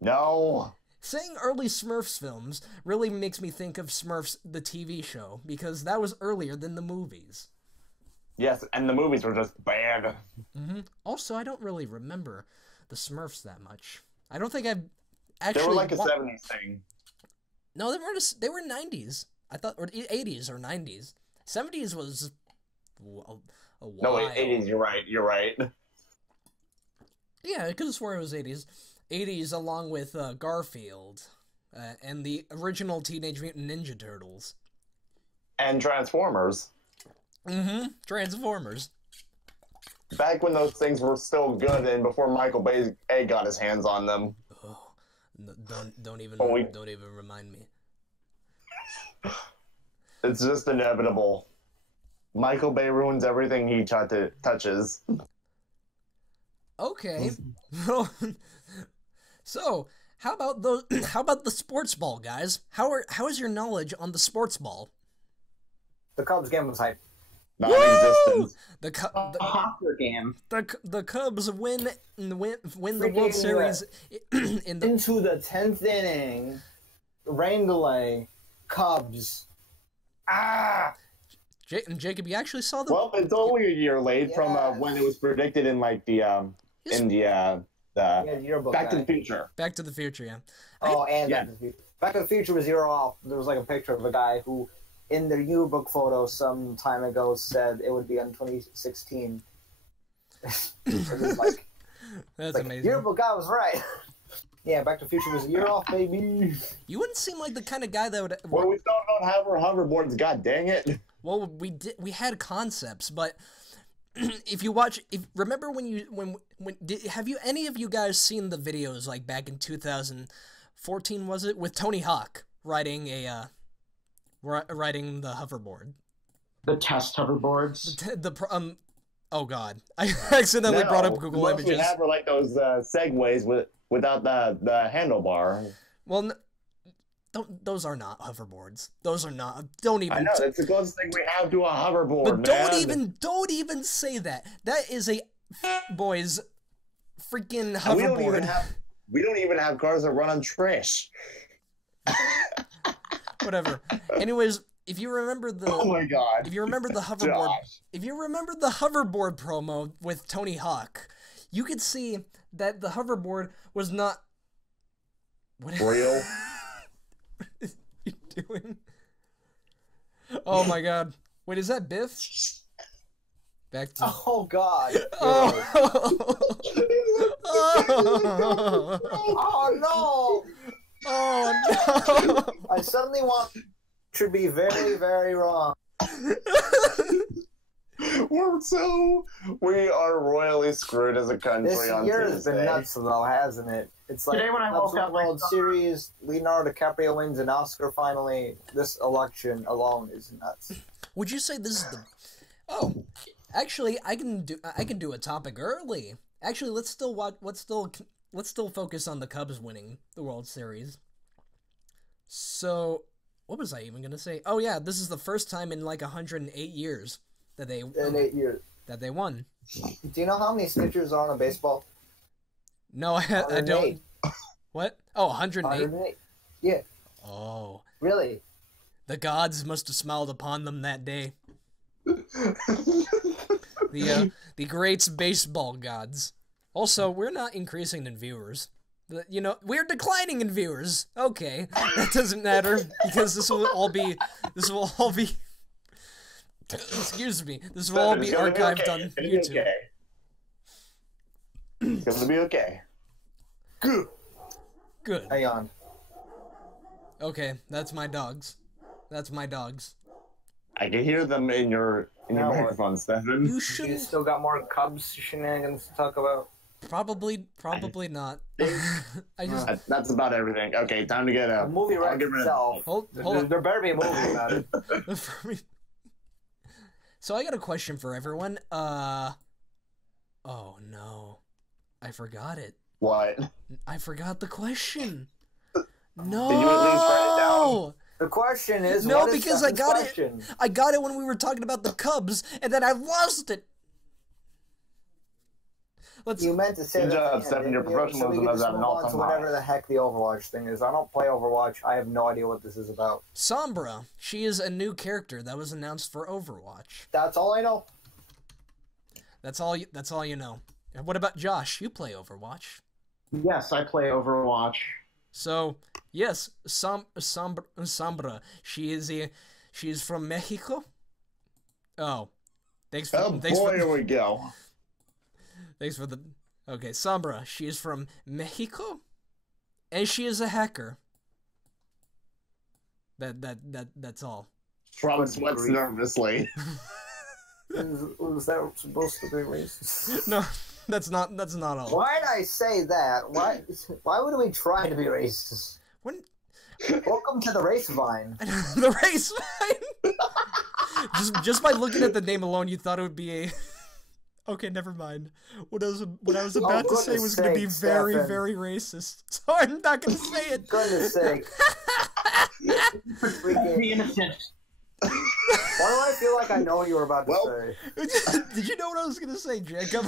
No. Saying early Smurfs films really makes me think of Smurfs the TV show because that was earlier than the movies. Yes, and the movies were just bad. Also, I don't really remember the Smurfs that much. I don't think I've actually. They were like a 70s thing. No, they were 90s. I thought, or 80s or 90s. 70s was a while. No, wait, 80s. You're right. Yeah, I could have sworn it was 80s. 80s along with Garfield and the original Teenage Mutant Ninja Turtles. and Transformers. Transformers. Back when those things were still good and before Michael Bay got his hands on them. Oh, don't even remind me. It's just inevitable. Michael Bay ruins everything he touches. Okay. So, how about the sports ball, guys? How is your knowledge on the sports ball? The Cubs game was hype. Non-existent. The Hopper game. The Cubs win the World Series Into the 10th inning, rain delay, Cubs. Jacob, you actually saw the... Well, it's only a year late from when it was predicted in like the Back to the Future. Back to the Future, yeah. Back to the Future was year off. There was like a picture of a guy who, in their yearbook photo some time ago, said it would be on 2016. It was like, that's amazing. Yearbook guy was right. Yeah, Back to the Future was a year off, baby. You wouldn't seem like the kind of guy that would... Well, we still don't have our hoverboards, god dang it. Well, we had concepts, but remember have any of you guys seen the videos like back in 2014, was it, with Tony Hawk riding the hoverboard? The test hoverboards. Oh god, I accidentally brought up Google most Images. We have like those segways without the handlebar. Well, those are not hoverboards. Those are not. Don't even. I know that's the closest thing we have to a hoverboard. But man. don't even say that. That is a boys freaking hoverboard. We don't even have cars that run on trash. Whatever. Anyways, if you remember the oh my god, if you remember the hoverboard promo with Tony Hawk, you could see that the hoverboard was not real. What are you doing? Oh my god. Wait, is that Biff? Back to... Oh god. Oh. Oh no! Oh no! I suddenly want to be very, very wrong. We are royally screwed as a country This on year Tuesday. has been nuts though, hasn't it? It's like Today when I woke up, World Series, Leonardo DiCaprio wins an Oscar finally. This election alone is nuts. Would you say this is the... Oh, actually, I can do a topic early. Actually, let's still focus on the Cubs winning the World Series. So, what was I even gonna say? Oh yeah, this is the first time in like 108 years that they that they won. Do you know how many stitchers are on a baseball? No, I don't. What? Oh, 108? 108. Yeah. Oh. Really? The gods must have smiled upon them that day. The great baseball gods. Also, we're not increasing in viewers. You know, we're declining in viewers. Okay, that doesn't matter because this will all be. Excuse me. This will all be archived on YouTube. Okay. It's gonna be okay. Good. Good. Hang on. Okay, that's my dogs. That's my dogs. I can hear them in your microphone, Stefan. You You shouldn't. still got more Cubs shenanigans to talk about? Probably not. I just. That's about everything. Okay, time to get The up. movie writes itself. Hold on. There better be a movie about it. So I got a question for everyone. Oh no, I forgot it. What? I forgot the question. No. Did you at least write it down? The question is, No, what is because I Stefan's got question? it. I got it when we were talking about the Cubs, and then I lost it. You meant to say Good that. job, Stefan. Your professionalism so we can is just at an move on to all-time whatever high. the heck the Overwatch thing is. I don't play Overwatch. I have no idea what this is about. Sombra. She is a new character that was announced for Overwatch. That's all I know. That's all you know. And what about Josh? You play Overwatch. Yes, I play Overwatch. So, yes, Sombra. She is from Mexico. Oh. Thanks for Here we go. Thanks for the... Okay, Sombra. She is from Mexico, and she is a hacker. That's all. Trump sweats grief. nervously. Was that supposed to be racist? No, that's not all. Why'd I say that? Why would we try to be racist? When Welcome to the Grapevine. the race line. just by looking at the name alone, you thought it would be a. Okay, never mind. What I was about to say was going to be very, Stefan. very racist. So I'm not going to say it. Goodness sake. Be innocent. Why do I feel like I know what you were about to say? Did you know what I was going to say, Jacob?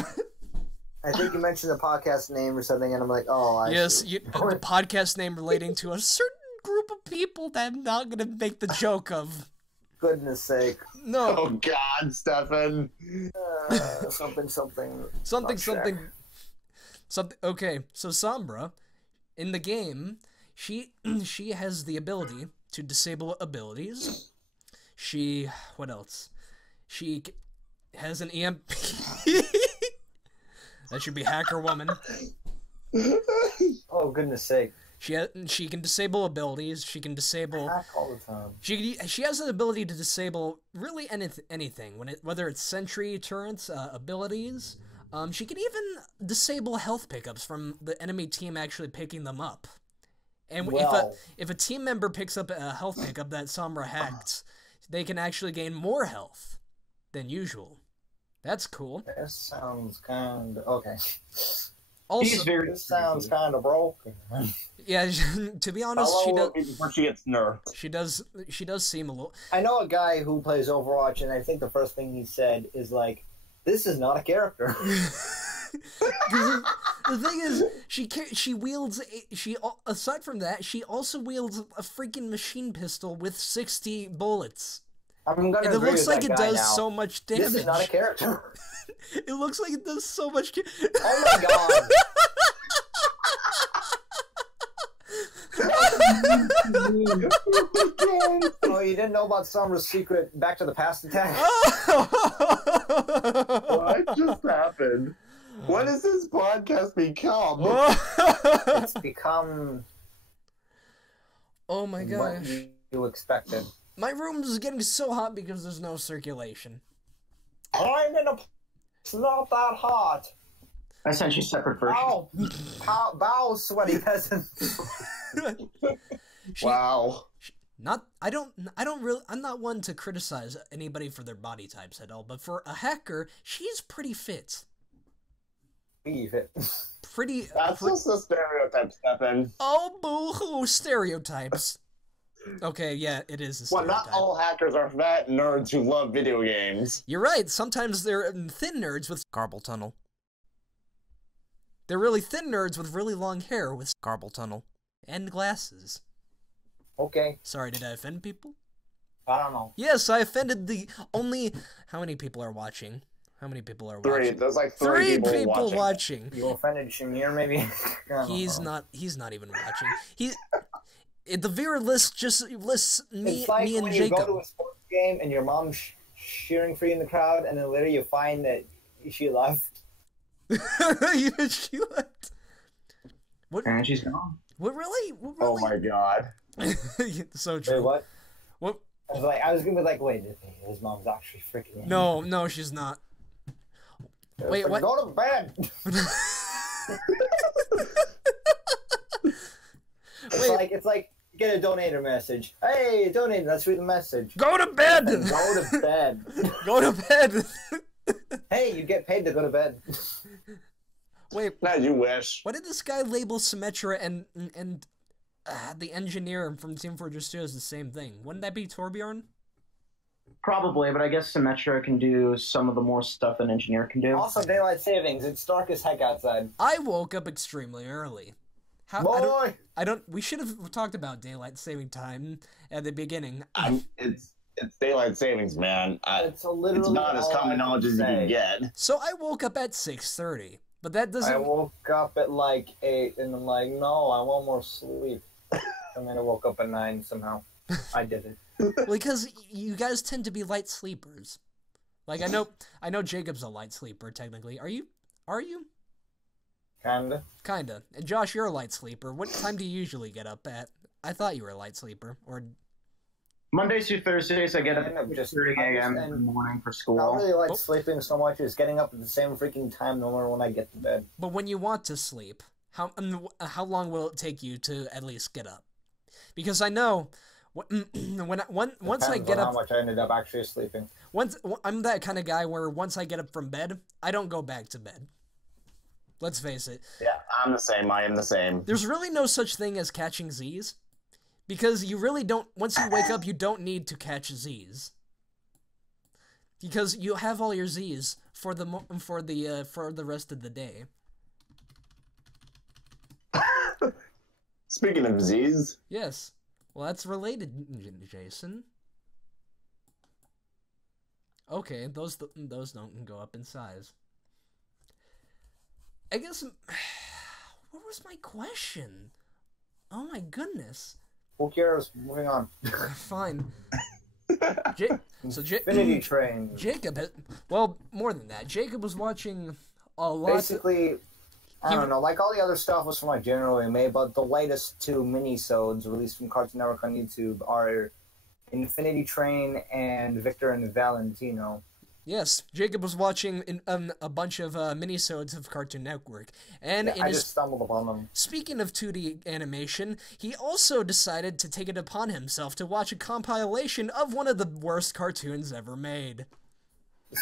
I think you mentioned the podcast name or something, and I'm like, oh, I Yes, see. the podcast name relating to a certain group of people that I'm not going to make the joke of. Goodness sake. No. Oh God, Stefan. Something. Okay, so Sombra, in the game, she has the ability to disable abilities. What else? She has an EMP. That should be Hacker Woman. Oh, goodness sake. She can disable abilities. She can disable. Hack all the time. She has the ability to disable really anything whether it's sentry, turrets, abilities. She can even disable health pickups from the enemy team actually picking them up. And if a team member picks up a health pickup that Sombra hacked, they can actually gain more health than usual. That's cool. This sounds kind of... Okay. Also, This sounds kind of broken. yeah, to be honest, How long will it be before she gets nerfed? she does seem a little... I know a guy who plays Overwatch, and I think the first thing he said is like, this is not a character. The thing is, she wields aside from that, she also wields a freaking machine pistol with 60 bullets. I'm gonna And it agree looks with like that it guy does now. so much damage. This is not a character. It looks like it does so much. Oh my god. Oh, you didn't know about Sombra's secret Back to the Past attack? What just happened? What has this podcast become? It's become Oh my what gosh. you expected. My room is getting so hot because there's no circulation. I'm in a... It's not that hot. I sent you separate versions. Bow, sweaty peasant. Wow. I'm not one to criticize anybody for their body types at all, but for a hacker, she's pretty fit. Leave it. That's just a stereotype, Stefan. Oh, boo-hoo, stereotypes. Okay, yeah, it is a Well, stereotype. not all hackers are fat nerds who love video games. You're right, sometimes they're thin nerds with carpal tunnel. They're really thin nerds with really long hair with carpal tunnel. And glasses. Okay. Sorry, did I offend people? I don't know. Yes, I offended the only... How many people are watching? How many people are Three. watching? There's like Three three people watching. watching. You offended Shamir, maybe? He's not even watching. The viewer list just lists me, It's like me and when you Jacob. go to a sports game and your mom's cheering for you in the crowd, and then later you find that she left. She left. What? And she's gone. What really? Oh my god. So true. Wait, what? What? I was gonna be like, wait, his mom's actually freaking. No, she's not. Wait, what? Go to bed. It's like get a donator message. Hey, donate. Let's read the message. Go to bed. Go to bed. Go to bed. Hey, you get paid to go to bed. Wait, As you wish. why did this guy label Symmetra and the engineer from Team Fortress 2 as the same thing? Wouldn't that be Torbjorn? Probably, but I guess Symmetra can do some of the more stuff an engineer can do. Also, daylight savings. It's dark as heck outside. I woke up extremely early. Boy. We should have talked about daylight saving time at the beginning. It's daylight savings, man. It's It's not as common knowledge as you can get. So I woke up at 6:30, but that doesn't. I woke up at like 8, and I'm like, no, I want more sleep. And then I woke up at 9 somehow. I did it. Because you guys tend to be light sleepers. Like I know Jacob's a light sleeper technically. Are you? Kinda. Kinda. And Josh, you're a light sleeper. What time do you usually get up at? I thought you were a light sleeper. Or Mondays through Thursdays, I get up I end at up just 6:30 a.m. in and the morning for I school. don't really like sleeping so much as getting up at the same freaking time no matter when I get to bed. But when you want to sleep, how long will it take you to at least get up? Because I know once I Depends get on up, how much I ended up actually sleeping. I'm that kind of guy where once I get up from bed, I don't go back to bed. Let's face it. Yeah, I'm the same. I am the same. There's really no such thing as catching Z's. Because you really don't, once you wake up, you don't need to catch Z's. Because you have all your Z's for the rest of the day. Speaking of Z's. Yes. Well, that's related, Jason. Okay, those don't go up in size. I guess, what was my question? Oh my goodness. Who cares? Moving on. Fine. Infinity Train. Jacob well, more than that. Jacob was watching a lot. Basically, I don't know, like all the other stuff was from like January, May, but the latest two minisodes released from Cartoon Network on YouTube are Infinity Train and Victor and Valentino. Yes, Jacob was watching a bunch of minisodes of Cartoon Network, and Yeah, I just stumbled upon them. Speaking of 2D animation, he also decided to take it upon himself to watch a compilation of one of the worst cartoons ever made.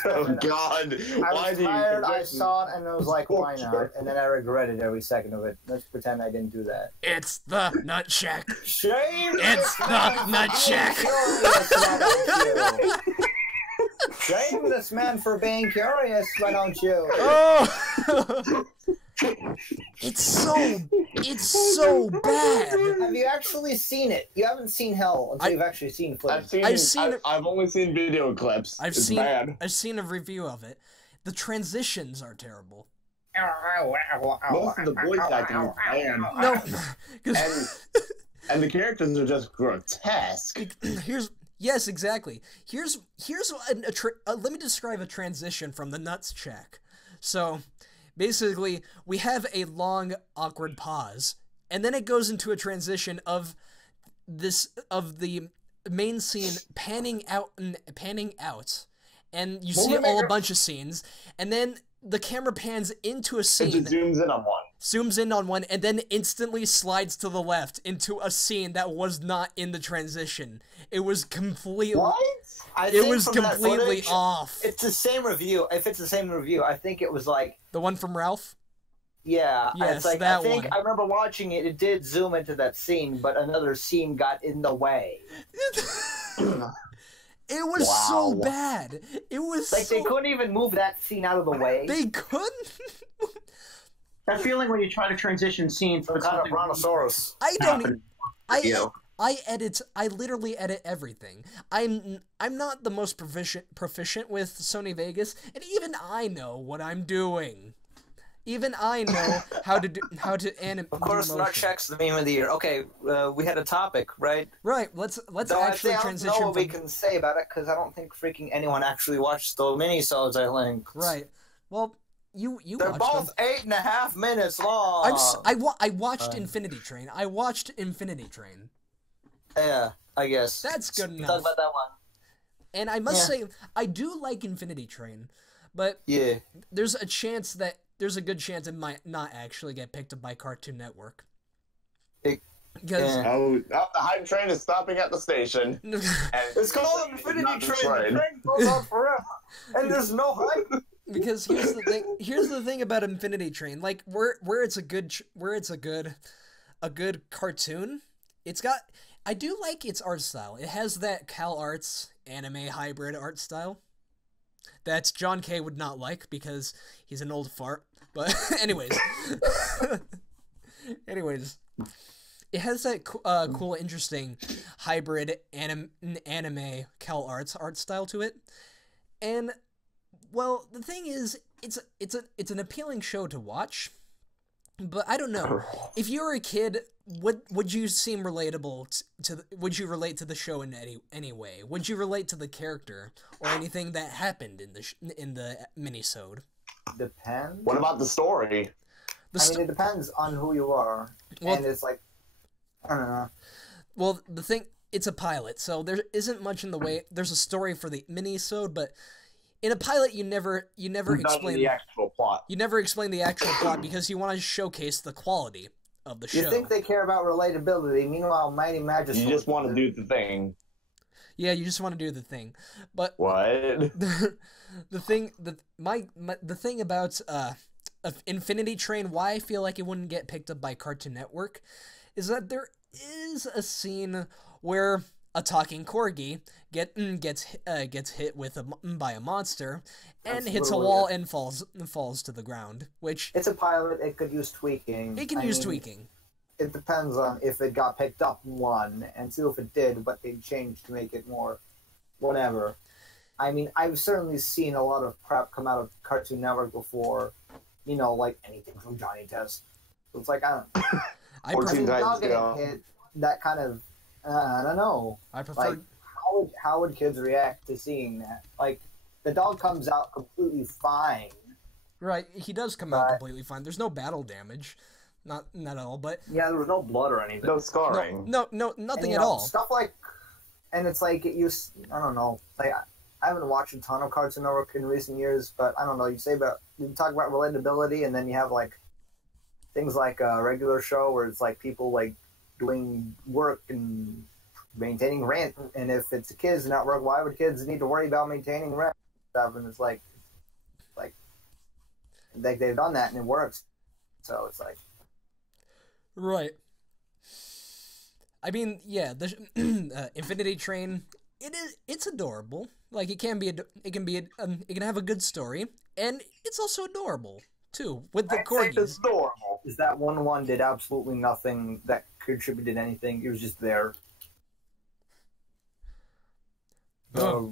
Oh God! I Why was do you tired, I predict- saw it, and I was like, why not? And then I regretted every second of it. Let's pretend I didn't do that. It's the Nut Shack. Shame! It's the Nut Shack. Shame this man for being curious, why don't you? Oh! It's so bad. Have you actually seen it? You haven't seen Hell until you've actually seen footage. I've only seen video clips. I've It's bad. seen a review of it. The transitions are terrible. Most of the voice acting is bad. No, because And the characters are just grotesque. Yes, exactly. Here's let me describe a transition from the Nuts Shack. So, basically, we have a long, awkward pause, and then it goes into a transition of the main scene panning out, and you see a bunch of scenes, and then the camera pans into a scene. It just zooms in on one. And then instantly slides to the left into a scene that was not in the transition. It was completely... What? It was completely off. It's the same review. If it's the same review, I think it was like... The one from Ralph? Yeah. Yes, it's like, that I think one. I remember watching it. It did zoom into that scene, but another scene got in the way. It was so bad. It was like they couldn't even move that scene out of the way. They couldn't? That feeling when you try to transition scenes Some kind of brontosaurus. I don't... You. I literally edit everything. I'm not the most proficient with Sony Vegas, and even I know what I'm doing. Even I know how to animate. Of course, Nutcheck's the meme of the year. Okay, we had a topic, right? Right. Let's Though actually I transition. don't know what we can say about it because I don't think freaking anyone actually watched the minisodes I linked. Right. Well, you They're watched both them. 8.5 minutes long. I watched Infinity Train. I watched Infinity Train. Yeah, I guess. That's good enough. Talk about that one. And I must say, I do like Infinity Train, but there's a good chance it might not actually get picked up by Cartoon Network. Because the hype train is stopping at the station. It's called Infinity Train. The train goes on forever, and there's no hype. Because here's the thing about Infinity Train, like where it's a good cartoon. I do like its art style. It has that Cal Arts anime hybrid art style that John K would not like because he's an old fart. But anyways, it has that cool, interesting hybrid anime Cal Arts art style to it, and well, the thing is, it's an appealing show to watch, but I don't know if you were a kid. Would you seem relatable would you relate to the show in any way? Would you relate to the character or anything that happened in the minisode? Depends. What about the story? It depends on who you are, and it's like, I don't know. Well, the thing it's a pilot, so there isn't much in the way. There's a story for the minisode, but in a pilot, you never explain the actual plot. You never explain the actual plot because you want to showcase the quality of the show. You think they care about relatability? Meanwhile, Mighty Magic. You just want to do the thing. Yeah, you just want to do the thing, but What? the thing about Infinity Train, why I feel like it wouldn't get picked up by Cartoon Network, is that there is a scene where a talking corgi gets hit by a monster and hits a wall and falls to the ground. Which it's a pilot; it could use tweaking. It can use tweaking. It depends on if it got picked up, one, and two, if it did, what they changed to make it more, whatever. I mean, I've certainly seen a lot of crap come out of Cartoon Network before, you know, like anything from Johnny Test. So it's like, I don't know. I prefer dog getting hit, that kind of, I don't know. I prefer... Like, how would kids react to seeing that? Like, the dog comes out completely fine. Right, he does come out completely fine. There's no battle damage. Not at all, but... Yeah, there was no blood or anything. No scarring. No, nothing at all. Stuff like... And it's like, I don't know. Like, I haven't watched a ton of Cartoon Network in recent years, but I don't know. You talk about relatability, and then you have, like, things like a regular show where it's, like, people, like, doing work and maintaining rent. And if it's a kids network, why would kids need to worry about maintaining rent stuff? And it's like they've done that, and it works. So it's like... Right. I mean, yeah, the Infinity Train, it's adorable. Like, it can have a good story, and it's also adorable too with the corgis. It's adorable. Is that one did absolutely nothing that contributed anything? It was just there. The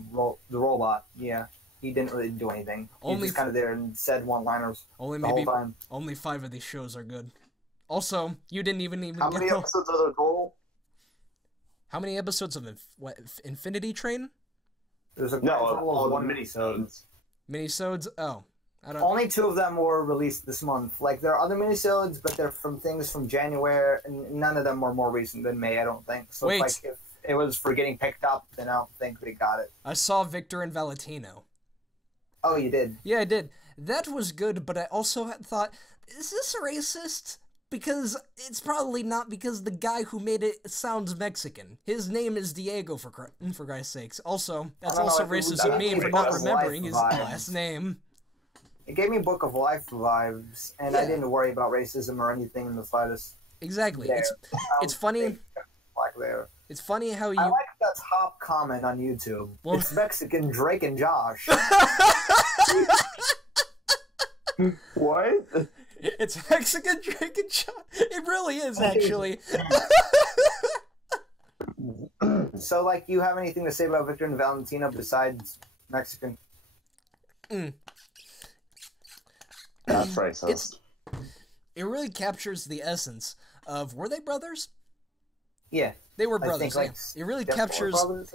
robot, yeah, he didn't really do anything. He was just kind of there and said one-liners the whole time. Only 5 of these shows are good. Also, you didn't even How many episodes are there total? How many episodes of Infinity Train? There's a all the minisodes. Minisodes? Oh, I don't. Only 2 of them were released this month. Like, there are other minisodes, but they're from things from January, and none of them were more recent than May, I don't think. So, Wait. Like, if it was for getting picked up, then I don't think they got it. I saw Victor and Valentino. Oh, you did? Yeah, I did. That was good, but I also thought, is this racist? Because it's probably not, because the guy who made it sounds Mexican. His name is Diego, for Christ's sakes. Also, that's also racist of me for not remembering his last name. It gave me Book of Life vibes, and I didn't worry about racism or anything in the slightest. Exactly. It's funny. It's funny how you... I like that top comment on YouTube. Well, it's Mexican Drake and Josh. What? It's Mexican Drake and Josh. It really is, actually. So, like, you have anything to say about Victor and Valentino besides Mexican? That's racist. It really captures the essence of... Were they brothers? Yeah. They were brothers, think, yeah. It really captures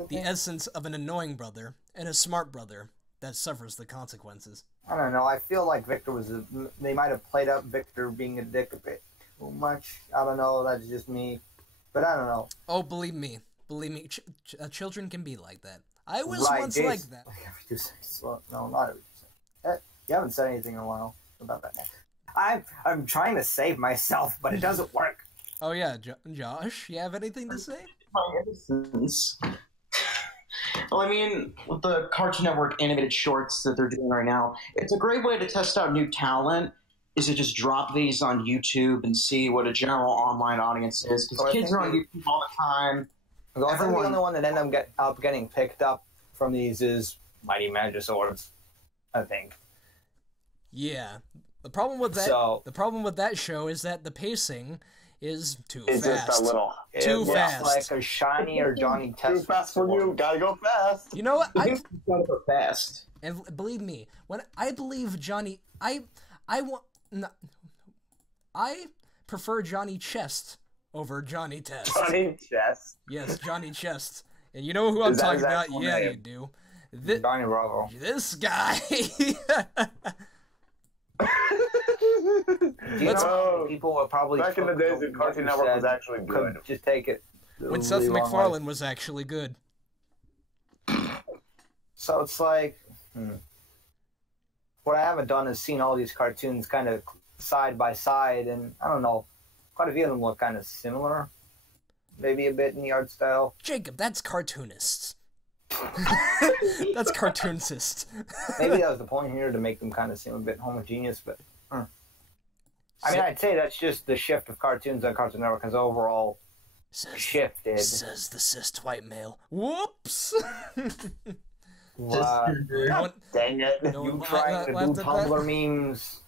the essence of an annoying brother and a smart brother that suffers the consequences. I don't know. I feel like Victor was... They might have played up Victor being a dick a bit too much. I don't know. That's just me. But I don't know. Oh, believe me. Believe me. Children can be like that. I was once Jason. like that. No, not every You haven't said anything in a while about that. I'm trying to save myself, but it doesn't work. Oh, yeah. Josh, you have anything to say? My innocence. Well, I mean, with the Cartoon Network animated shorts that they're doing right now, it's a great way to test out new talent, is to just drop these on YouTube and see what a general online audience is. Because kids are on YouTube all the time. The only one that ended up getting picked up from these is Mighty Minisodes, I think. Yeah. The problem with that show is that the pacing is too fast. Just a little too fast. Like a Shiny or Johnny Test. Too fast for you. Gotta go fast. You know what? I gotta go fast. And believe me, when I believe Johnny, I prefer Johnny Chest over Johnny Test. Johnny Chest. Yes, Johnny Chest. And you know who I'm talking about? Yeah, you do. Johnny Bravo. This guy. People will probably back in the days when Cartoon Network was actually good. Just take it. When Seth really long MacFarlane was actually good. So it's like, what I haven't done is seen all these cartoons kind of side by side, and I don't know, quite a few of them look kind of similar. Maybe a bit in the art style. Jacob, that's cartoonists. That's cartoonsist. Maybe that was the point here, to make them kind of seem a bit homogeneous, but I mean, I'd say that's just the shift of cartoons on Cartoon Network has overall shifted. Says the cis white male. Whoops! Wow. Dang it. You trying to do Tumblr memes?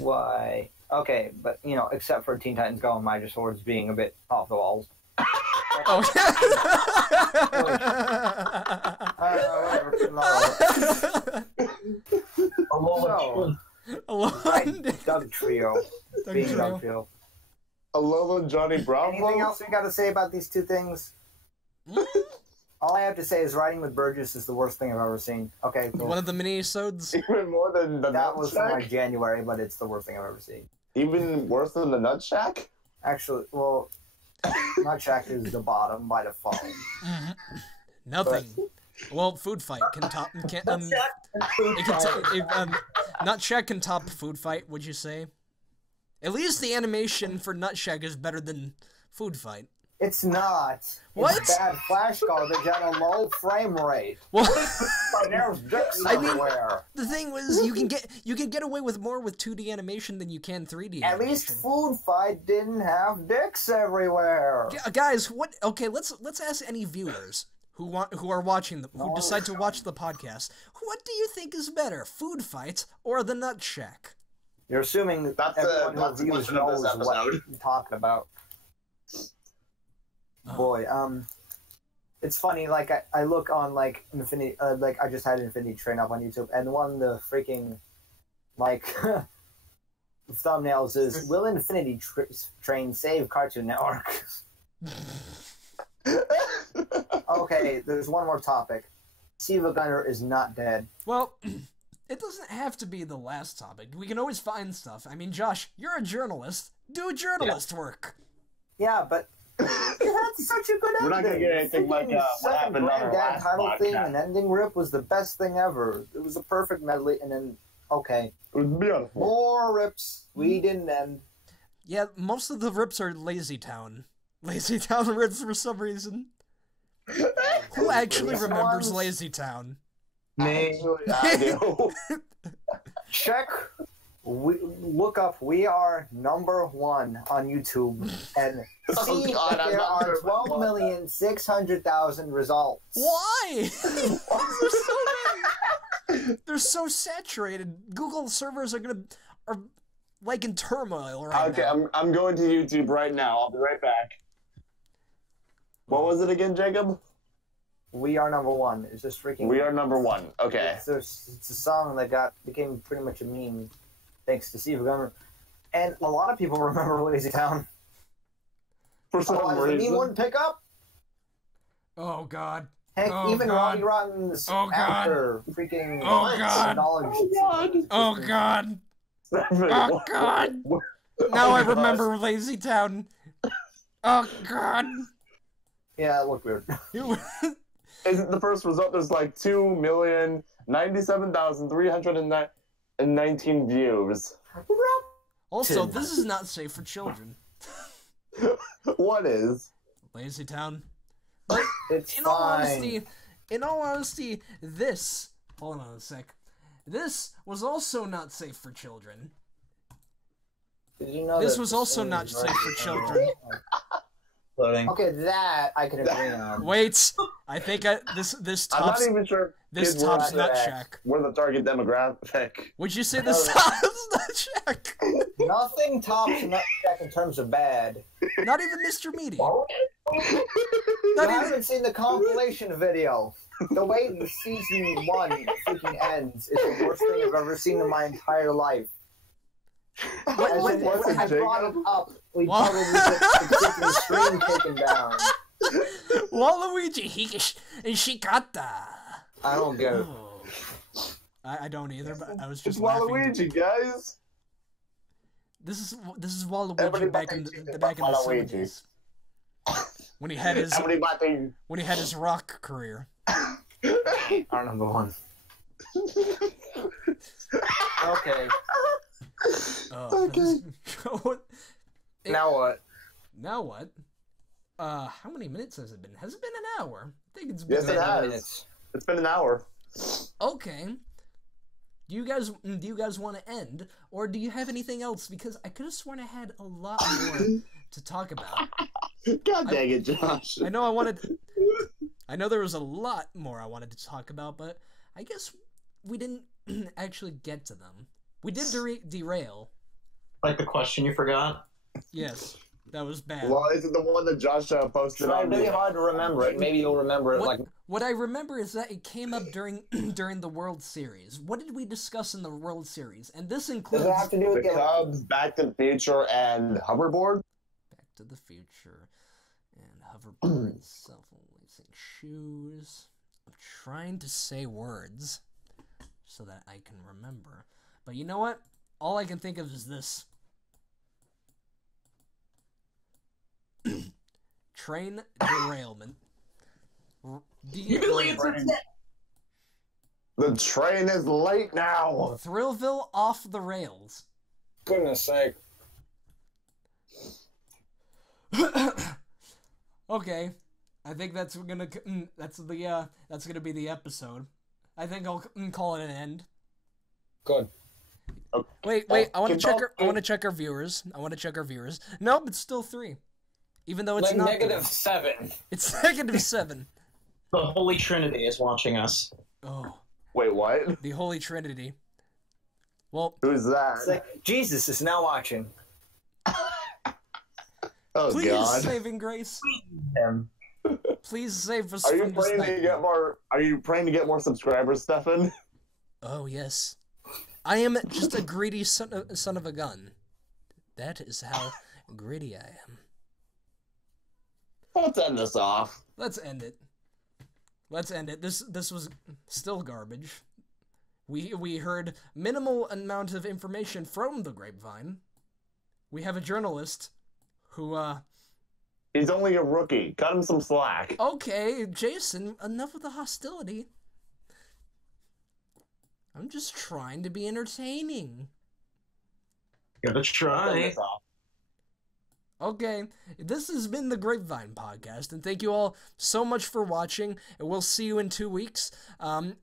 Why? Okay, but, you know, except for Teen Titans Go and Mighty Swords being a bit off the walls. Okay. Alone. Doug Trio. Being Doug Trio. Alola Johnny Bravo? Anything else we got to say about these two things? All I have to say is Riding with Burgess is the worst thing I've ever seen. Okay, cool. One of the minisodes? Even more than the That was from Nut like Shack? January, but it's the worst thing I've ever seen. Even worse than the Nut Shack? Actually, well, Nut Shack is the bottom by default. Nothing. Well, Food Fight can top. Nut Shack can top Food Fight. Would you say? At least the animation for Nut Shack is better than Food Fight. It's not. What? It's bad flash garbage at a low frame rate. Well, There's dicks I mean, everywhere. the thing was, you can get away with more with 2D animation than you can 3D. At least Food Fight didn't have dicks everywhere. Guys, what? Okay, let's ask any viewers who are watching who decide to watch the podcast. What do you think is better, Food Fight or the Nut Shack? You're assuming that That's everyone the who views question of this knows what episode. you're talking about. Boy, it's funny. Like I look on like Infinity, like I just had Infinity Train up on YouTube, and one of the freaking like thumbnails is "Will Infinity Train save Cartoon Network?" Okay, there's one more topic. SilvaGunner is not dead. Well, it doesn't have to be the last topic. We can always find stuff. I mean, Josh, you're a journalist. Do journalist work. Yeah, but you had such a good ending. We're not gonna get anything like what Second happened on our Granddad last title thing podcast. and ending rip was the best thing ever. It was a perfect medley, and then okay, It was beautiful. more rips. We didn't end. Yeah, most of the rips are Lazy Town. Lazy Town rips for some reason. Who actually These remembers ones- Lazy Town? Actually, I do. Check. Look up. We are #1 on YouTube, and Oh, see God, if I'm there not are sure about 12,600,000 results. Why? There's so many. They're so saturated. Google servers are like in turmoil right Okay, now. I'm going to YouTube right now. I'll be right back. What was it again, Jacob? We are #1. It's just freaking. We are #1. Okay. It's a song that became pretty much a meme, thanks to SilvaGunner, and a lot of people remember Lazy Town. For some Otherwise, the meme reason. wouldn't pick up. Oh God. Heck, Oh, even God. Roddy Rotten's Oh, God. actor freaking Oh, God. acknowledged Oh, God. Oh God. Stefan, Oh what- God. what- Now oh, I God. remember Lazy Town. Oh God. Yeah, it looked weird. Isn't the first result? There's like 2,097,319 views. Also, this is not safe for children. What is? Lazy Town. It's In all fine. honesty, this. Hold on a sec. This was also not safe for children. Did you know This that was the also scene not is safe right for there? children. Loading. Okay, that I can agree on. Wait, I think this I'm not tops even sure this kids tops were, Nut that. Shack. we're the target demographic. Would you say this tops Nut Shack? Nothing tops Nut Shack in terms of bad. Not even Mr. Meaty. You Not even. haven't seen the compilation video. The way the season 1 freaking ends is the worst thing I've ever seen in my entire life. As in, what's if it, I brought it Jacob? up, we'd What? probably get the freaking stream taken down. Waluigi Shikata. I don't get it. I don't either, but I was It's just laughing. Waluigi, guys. This is Waluigi Everybody back in fucking the think back in the about Waluigi. 70s. When he had his Everybody. when he had his rock career. Our number one. Okay. Okay. Now what? Now what? How many minutes has it been? Has it been an hour? I think it's been. Yes, it has. It's been an hour. Okay. Do you guys want to end, or do you have anything else? Because I could have sworn I had a lot more to talk about. God dang it, Josh. I know there was a lot more I wanted to talk about, but I guess we didn't actually get to them. We did derail. Like the question you forgot? Yes, that was bad. Well, is it the one that Josh posted It's on really the... hard to remember it. Maybe you'll remember it What I remember is that it came up during the World Series. What did we discuss in the World Series? And this includes... Does it have to do with The Cubs, Back to the Future, and Hoverboard? Back to the Future and Hoverboard, self-lacing shoes. I'm trying to say words so that I can remember. But you know what? All I can think of is this. Train derailment. The train is late now. Thrillville off the rails. Goodness sake. Okay, I think that's gonna be the episode. I think I'll call it an end. Good. Wait! I want to check our viewers. Nope, it's still 3, even though it's Like not -7. It's -7. The Holy Trinity is watching us. Oh, Wait, what? the Holy Trinity. Well, Who's that? It's like, Jesus is now watching. Oh, please, God. saving grace. Him. Please save us Are you from this praying to nightmare. get more? Are you praying to get more subscribers, Stefan? Oh yes, I am just a greedy son of a gun. That is how greedy I am. Let's end this off. Let's end it. This was still garbage. We heard minimal amount of information from the Grapevine. We have a journalist who He's only a rookie. Cut him some slack. okay, Jason, enough with the hostility. I'm just trying to be entertaining. Gotta Let's end try. this off. Okay, this has been the Grapevine podcast, and thank you all so much for watching, and we'll see you in 2 weeks.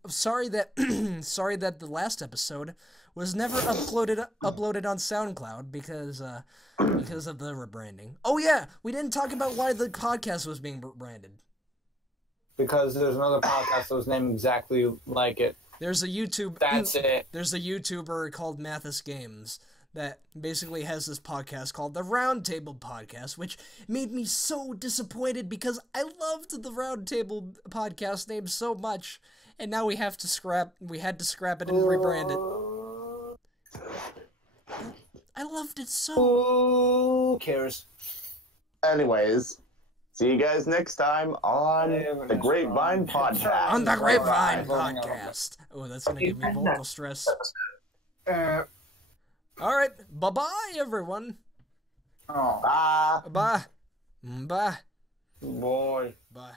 Sorry that the last episode was never uploaded on SoundCloud because of the rebranding. Oh yeah, we didn't talk about why the podcast was being rebranded. Because there's another podcast that was named exactly like it. There's a YouTube. That's it. There's a YouTuber called Mathis Games that basically has this podcast called the Roundtable Podcast, which made me so disappointed because I loved the Roundtable Podcast name so much, and now we had to scrap it and rebrand it. I loved it so. Who cares? Anyways, see you guys next time on the Grapevine podcast. On the Grapevine Podcast. Oh, that's gonna give me vocal stress. All right, bye-bye, everyone. Oh, Bye. Bye. Bye. boy. Bye.